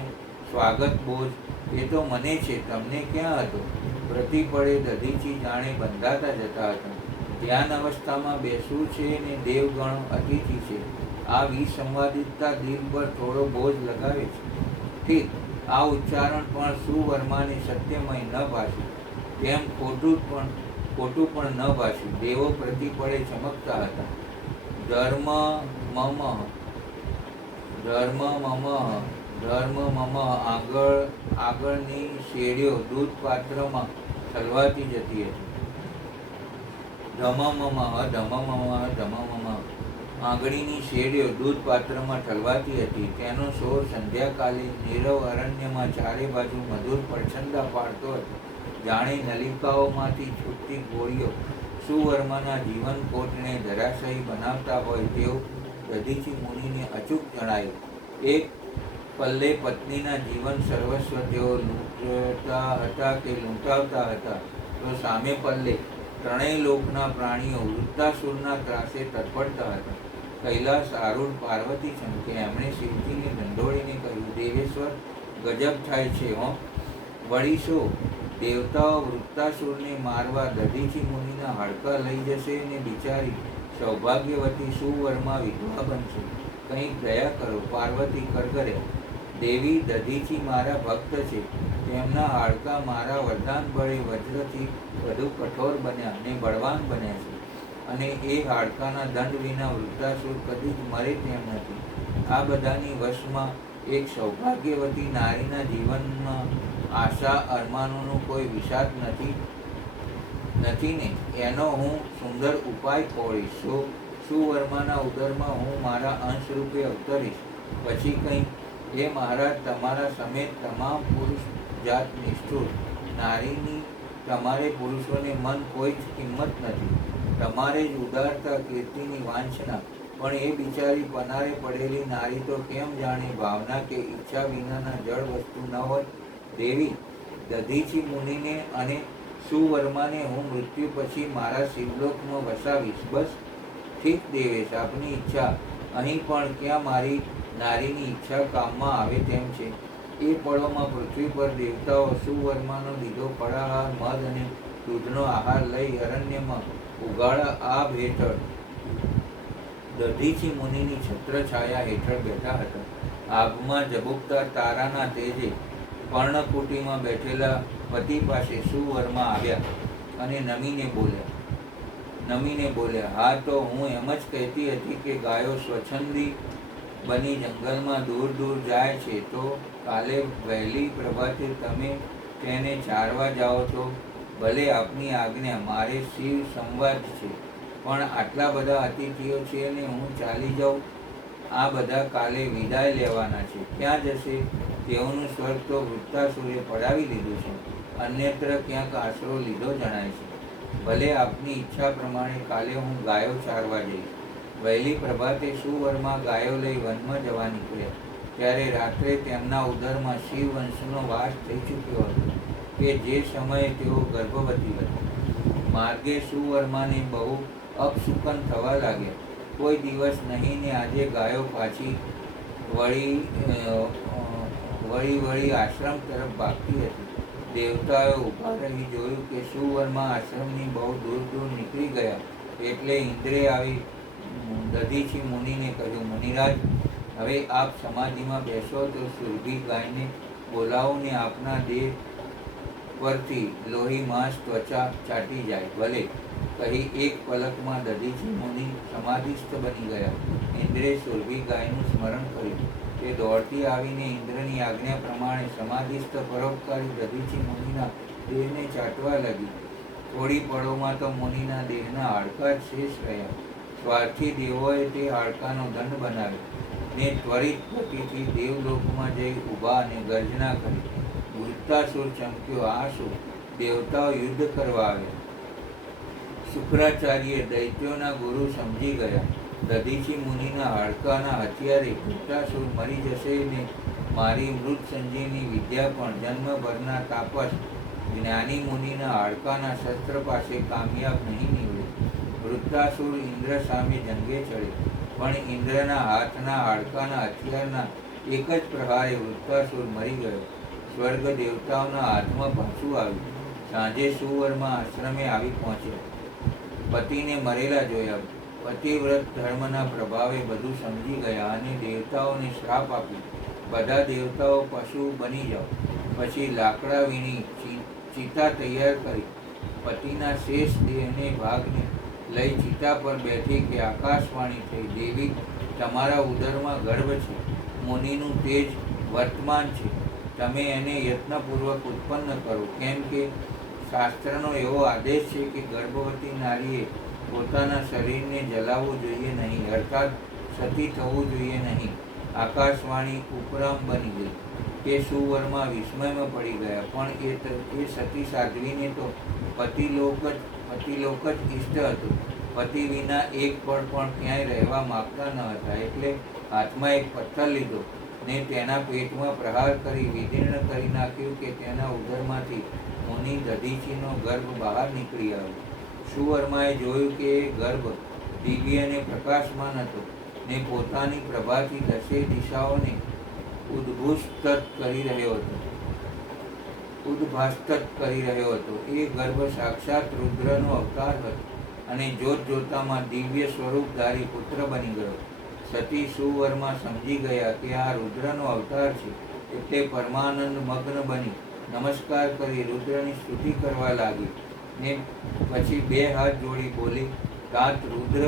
સ્વાગત બોજ એ તો મને છે, તમને ક્યાં હતો? પ્રતિ પડે દધીચી જાણે બંધાતા જતા હતા. ધ્યાન અવસ્થામાં બેસવું છે ને દેવગણ અતિથિ છે. આ વિસંવાદિતતા દિલ પર થોડો બોજ લગાવે છે. ઠીક, આ ઉચ્ચારણ પણ સુવર્માને સત્યમય ન ભાષ્યું, તેમ ખોટું પણ ન ભાષ્યું. દેવો પ્રતિપળે ચમકતા હતા. ધર્મ મમ આગળની શેરીઓ દૂધ પાત્રમાં ઠલવાતી જતી હતી. ધમમમ આંગળીની શેરીઓ દૂધ પાત્રમાં ઠલવાતી હતી. તેનો શોર સંધ્યાકાલે નીરવ અરણ્યમાં ચારે બાજુ મધુર પડછંદા પાડતો હતો. જાણે નલિકાઓમાંથી છૂટતી ગોળીઓ સુવર્માના જીવનકોટને ધરાશાયી બનાવતા હોય તેવું દધીચી મુનિને અચૂક જણાયું. એક પલ્લે પત્નીના જીવન સર્વસ્વ તેઓ લૂંટતા હતા કે લૂંટાવતા હતા, તો સામે પલ્લે ત્રણેય લોકના પ્રાણીઓ વૃત્તાસુરના ત્રાસે તડફડતા હતા. કૈલાસ આરૂઢ પાર્વતી ચમકે. એમણે શિવજીને ઢંઢોળીને કહ્યું, દેવેશ્વર, ગજબ થાય છે હો! વળી શું? દેવતાઓ વૃત્તાસુરને મારવા દધીચી મુનિના હાડકા લઈ જશે ને બિચારી સૌભાગ્યવતી સુવર્મા વિધવા બનશે. કંઈક દયા કરો. પાર્વતી કરગર્યા. દેવી, દધીચી મારા ભક્ત છે. તેમના હાડકા મારા વરદાન બળે વજ્રથી વધુ કઠોર બન્યા અને બળવાન બન્યા છે, અને એ હાડકાના દંડ વિના વૃત્તાસુર કદી જ મરે તેમ નથી. આ બધાની વશમાં એક સૌભાગ્યવતી નારીના જીવનમાં આશા અરમાનોનો કોઈ વિષાદ નથી ને? એનો હું સુંદર ઉપાય ખોળીશ. સુવર્માના ઉદરમાં હું મારા અંશ રૂપે અવતરીશ. પછી કંઈ? એ મહારાજ, તમારા સમેત તમામ પુરુષ જાત નિષ્ઠુર. નારીની તમારે પુરુષોને મન કોઈ જ કિંમત નથી. તમારે જ ઉદારતા કીર્તિની વાંછના. પણ એ બિચારી પનારે પડેલી નારી તો કેમ જાણે ભાવના કે ઈચ્છા વિનાના જળ વસ્તુ ન હોય? દેવી, દધીચી મુનિને અને સુવર્માને હું મૃત્યુ પછી મારા શિવલોકમાં વસાવીશ. બસ. ઠીક દેવેશ, આપની ઈચ્છા. અહીં પણ ક્યાં મારી નારીની ઈચ્છા કામમાં આવે તેમ છે? એ પળોમાં પૃથ્વી પર દેવતાઓ સુવર્માનો લીધો ફળાહાર, મધ અને દૂધનો આહાર લઈ અરણ્યમાં ઉગાડા આભ હેઠળ દધીચી મુનિની છત્રછાયા હેઠળ બેઠા હતા. આભમાં ઝબુકતા તારાના તેજે પર્ણકુટીમાં બેઠેલા પતિ પાસે સુવર્મા આવ્યા અને નમીને બોલ્યા, હા, તો હું એમ જ કહેતી હતી કે ગાયો સ્વચ્છંદી બની જંગલમાં દૂર દૂર જાય છે, તો કાલે વહેલી પ્રભાતે તમે તેને ચારવા જાઓ છો. ભલે આપની આજ્ઞા. મારે શિવ સંવાદ છે, પણ આટલા બધા અતિથિઓ છે ને હું ચાલી જાઉં? આ બધા કાલે વિદાય લેવાના છે. ક્યાં જશે? તેઓનું સ્વર્ગ તો વૃત્તાસુરે પડાવી લીધું છે. અન્યત્ર ક્યાંક આશરો લીધો જણાય છે. ભલે આપની ઈચ્છા પ્રમાણે કાલે હું ગાયો ચારવા જઈશ. વહેલી પ્રભાતે સુવર્મા ગાયો લઈ વનમાં જવા નીકળ્યા. ત્યારે રાત્રે તેમના ઉદરમાં શિવ વંશનો વાસ થઈ ચૂક્યો હતો કે જે સમયે તેઓ ગર્ભવતી હતી. માર્ગે સુવર્માને બહુ અપશુકન થવા લાગ્યા. કોઈ દિવસ નહીં ને આજે ગાયો પાછી વળી આશ્રમ તરફ ભાગતી હતી. દેવતાઓએ ઊભા રહી જોયું કે સુવર્મા આશ્રમની બહુ દૂર દૂર નીકળી ગયા. એટલે ઇન્દ્રે આવી દધીચી મુનિને કહ્યું, મુનિરાજ, હવે આપ સમાધિમાં બેસો તો સુરભી ગાયને બોલાવો ને આપના દેહ પરથી લોહી માંસ ત્વચા ચાટી જાય. ભલે. કહી એક પલકમાં દધીચી મુનિ સમાધિસ્થ બની ગયા. ઇન્દ્રે સુરભી ગાયનું સ્મરણ કર્યું. તે દોડતી આવીને ઇન્દ્રની આજ્ઞા પ્રમાણે સમાધિસ્થ પરોપકારી દધીચી મુનિના દેહને ચાટવા લાગી. થોડી પળોમાં તો મુનિના દેહના હાડકા જ શેષ રહ્યા. સ્વાર્થી દેવોએ તે હાડકાનો દંડ બનાવ્યો ને ત્વરિત ગતિથી દેવલોકમાં જઈ ઊભા અને ગર્જના કરી. વૃત્તાસુર ચમક્યો. આ શું? દેવતાઓ યુદ્ધ કરવા આવ્યા. શુક્રાચાર્ય દૈત્યોના ગુરુ સમજી ગયા. દધીચી મુનિના હાડકાના હથિયારે વૃત્તાસુર મરી જશે ને મારી મૃત સંજીવની વિદ્યા પણ જન્મભરના તાપસ જ્ઞાની મુનિના હાડકાના શસ્ત્ર પાસે કામયાબ નહીં નીવડે. વૃત્તાસુર ઇન્દ્ર સામે જંગે ચડે, પણ ઇન્દ્રના હાથના હાડકાના હથિયારના એક જ પ્રહારે વૃત્તાસુર મરી ગયો. સ્વર્ગ દેવતાઓના હાથમાં પાછું આવ્યું. સાંજે સુવર્મા આશ્રમે આવી પહોંચ્યા. પતિને મરેલા જોયા. પતિવ્રત ધર્મના પ્રભાવે બધું સમજી ગયા અને દેવતાઓને શ્રાપ આપ્યો, બધા દેવતાઓ પશુ બની જાઓ. પછી લાકડા વીણી ચિતા તૈયાર કરી પતિના શેષ દેહને ભાગને લઈ ચિતા પર બેઠી કે આકાશવાણી થઈ, દેવી તમારા ઉદરમાં ગર્ભ છે, મુનિનું તેજ વર્તમાન છે, તમે એને યત્નપૂર્વક ઉત્પન્ન કરો. કેમ કે શાસ્ત્રનો એવો આદેશ છે કે ગર્ભવતી નારીએ પોતાના શરીરને જલાવવું જોઈએ નહીં, અર્થાત સતી થવું જોઈએ નહીં. આકાશવાણી ઉપરામ બની ગઈ. તે સુવર્મા વિસ્મયમાં પડી ગયા, પણ એ સતી સાધ્વીને તો પતિલોક જ ઇષ્ટ હતો. પતિ વિના એક પળ પણ ક્યાંય રહેવા માગતા ન હતા. એટલે હાથમાં એક પથ્થર લીધો ને તેના પેટમાં પ્રહાર કરી વિદીર્ણ કરી નાખ્યું કે તેના ઉદરમાંથી મુનિ દધીચીનો ગર્ભ બહાર નીકળી આવ્યો. સુવર્માએ જોયું કે એ ગર્ભ દિવ્ય અને પ્રકાશમાન હતો ને પોતાની પ્રભાથી દસે દિશાઓને ઉદ્ભુષ્ટ કરી રહ્યો હતો. એ ગર્ભ સાક્ષાત રુદ્રનો અવતાર હતો અને જોત જોતામાં દિવ્ય સ્વરૂપધારી પુત્ર બની ગયો. સતી સુવર્મા સમજી ગયા કે આ રુદ્રનો અવતાર છે, એટલે પરમાનંદ મગ્ન બની નમસ્કાર કરી રુદ્રની સ્તુતિ કરવા લાગી ને પછી બે હાથ જોડી બોલી, તાત રુદ્ર,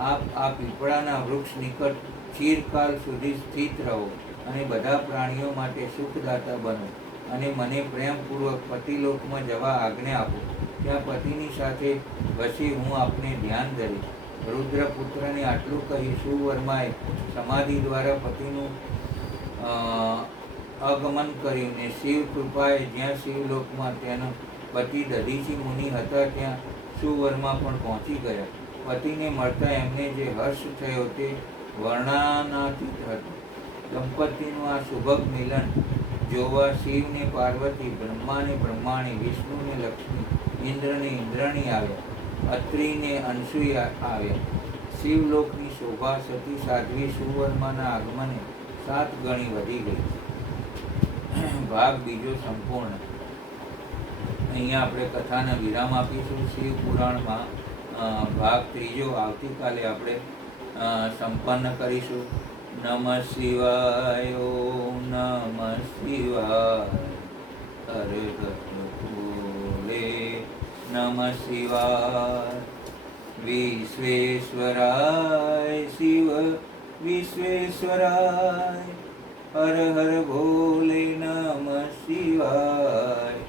આપ આ પીપળાના વૃક્ષ નિકટ ચિરકાલ સુધી સ્થિત રહો અને બધા પ્રાણીઓ માટે સુખદાતા બનો અને મને પ્રેમપૂર્વક પતિલોકમાં જવા આજ્ઞા આપો. ત્યાં પતિની સાથે વસી હું આપને ધ્યાન ધરીશ. રુદ્રપુત્રને આટલું કહી સુવર્માએ સમાધિ દ્વારા પતિનું આગમન કર્યું ને શિવ કૃપાએ જ્યાં શિવલોકમાં તેનો પતિ દધીચી મુનિ હતા ત્યાં સુવર્મા પણ પહોંચી ગયા. પતિને મળતા એમને જે હર્ષ થયો તે વર્ણનાતીત હતો. દંપતીનું આ સુભગ મિલન જોવા શિવને પાર્વતી, બ્રહ્માને બ્રહ્માણી, વિષ્ણુને લક્ષ્મી, ઇન્દ્રને ઇન્દ્રાણી આવ્યા, અત્રિને અનસુયા આવ્યા. શિવલોકની શોભા સતી સાધ્વી સુવર્માના આગમને 7 ગણી વધી ગઈ. ભાગ બીજો સંપૂર્ણ. અહીંયા આપણે કથાને વિરામ આપીશું. શિવ પુરાણમાં ભાગ ત્રીજો આવતીકાલે આપણે સંપન્ન કરીશું. નમઃ શિવાય, ઓમ નમઃ શિવાય, હર હર ભોલે નમઃ શિવાય. વિશ્વેશ્વરાય શિવ વિશ્વેશ્વરાય, હર હર ભોલે નમઃ શિવાય.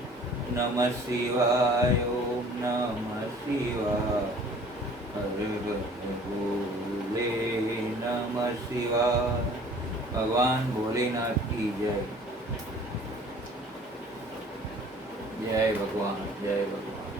નમઃ શિવાય, ઓમ નમઃ શિવાય, હર હર ભોલે નમઃ શિવાય. ભગવાન ભોલેનાથ કી જય. જય ભગવાન, જય ભગવાન.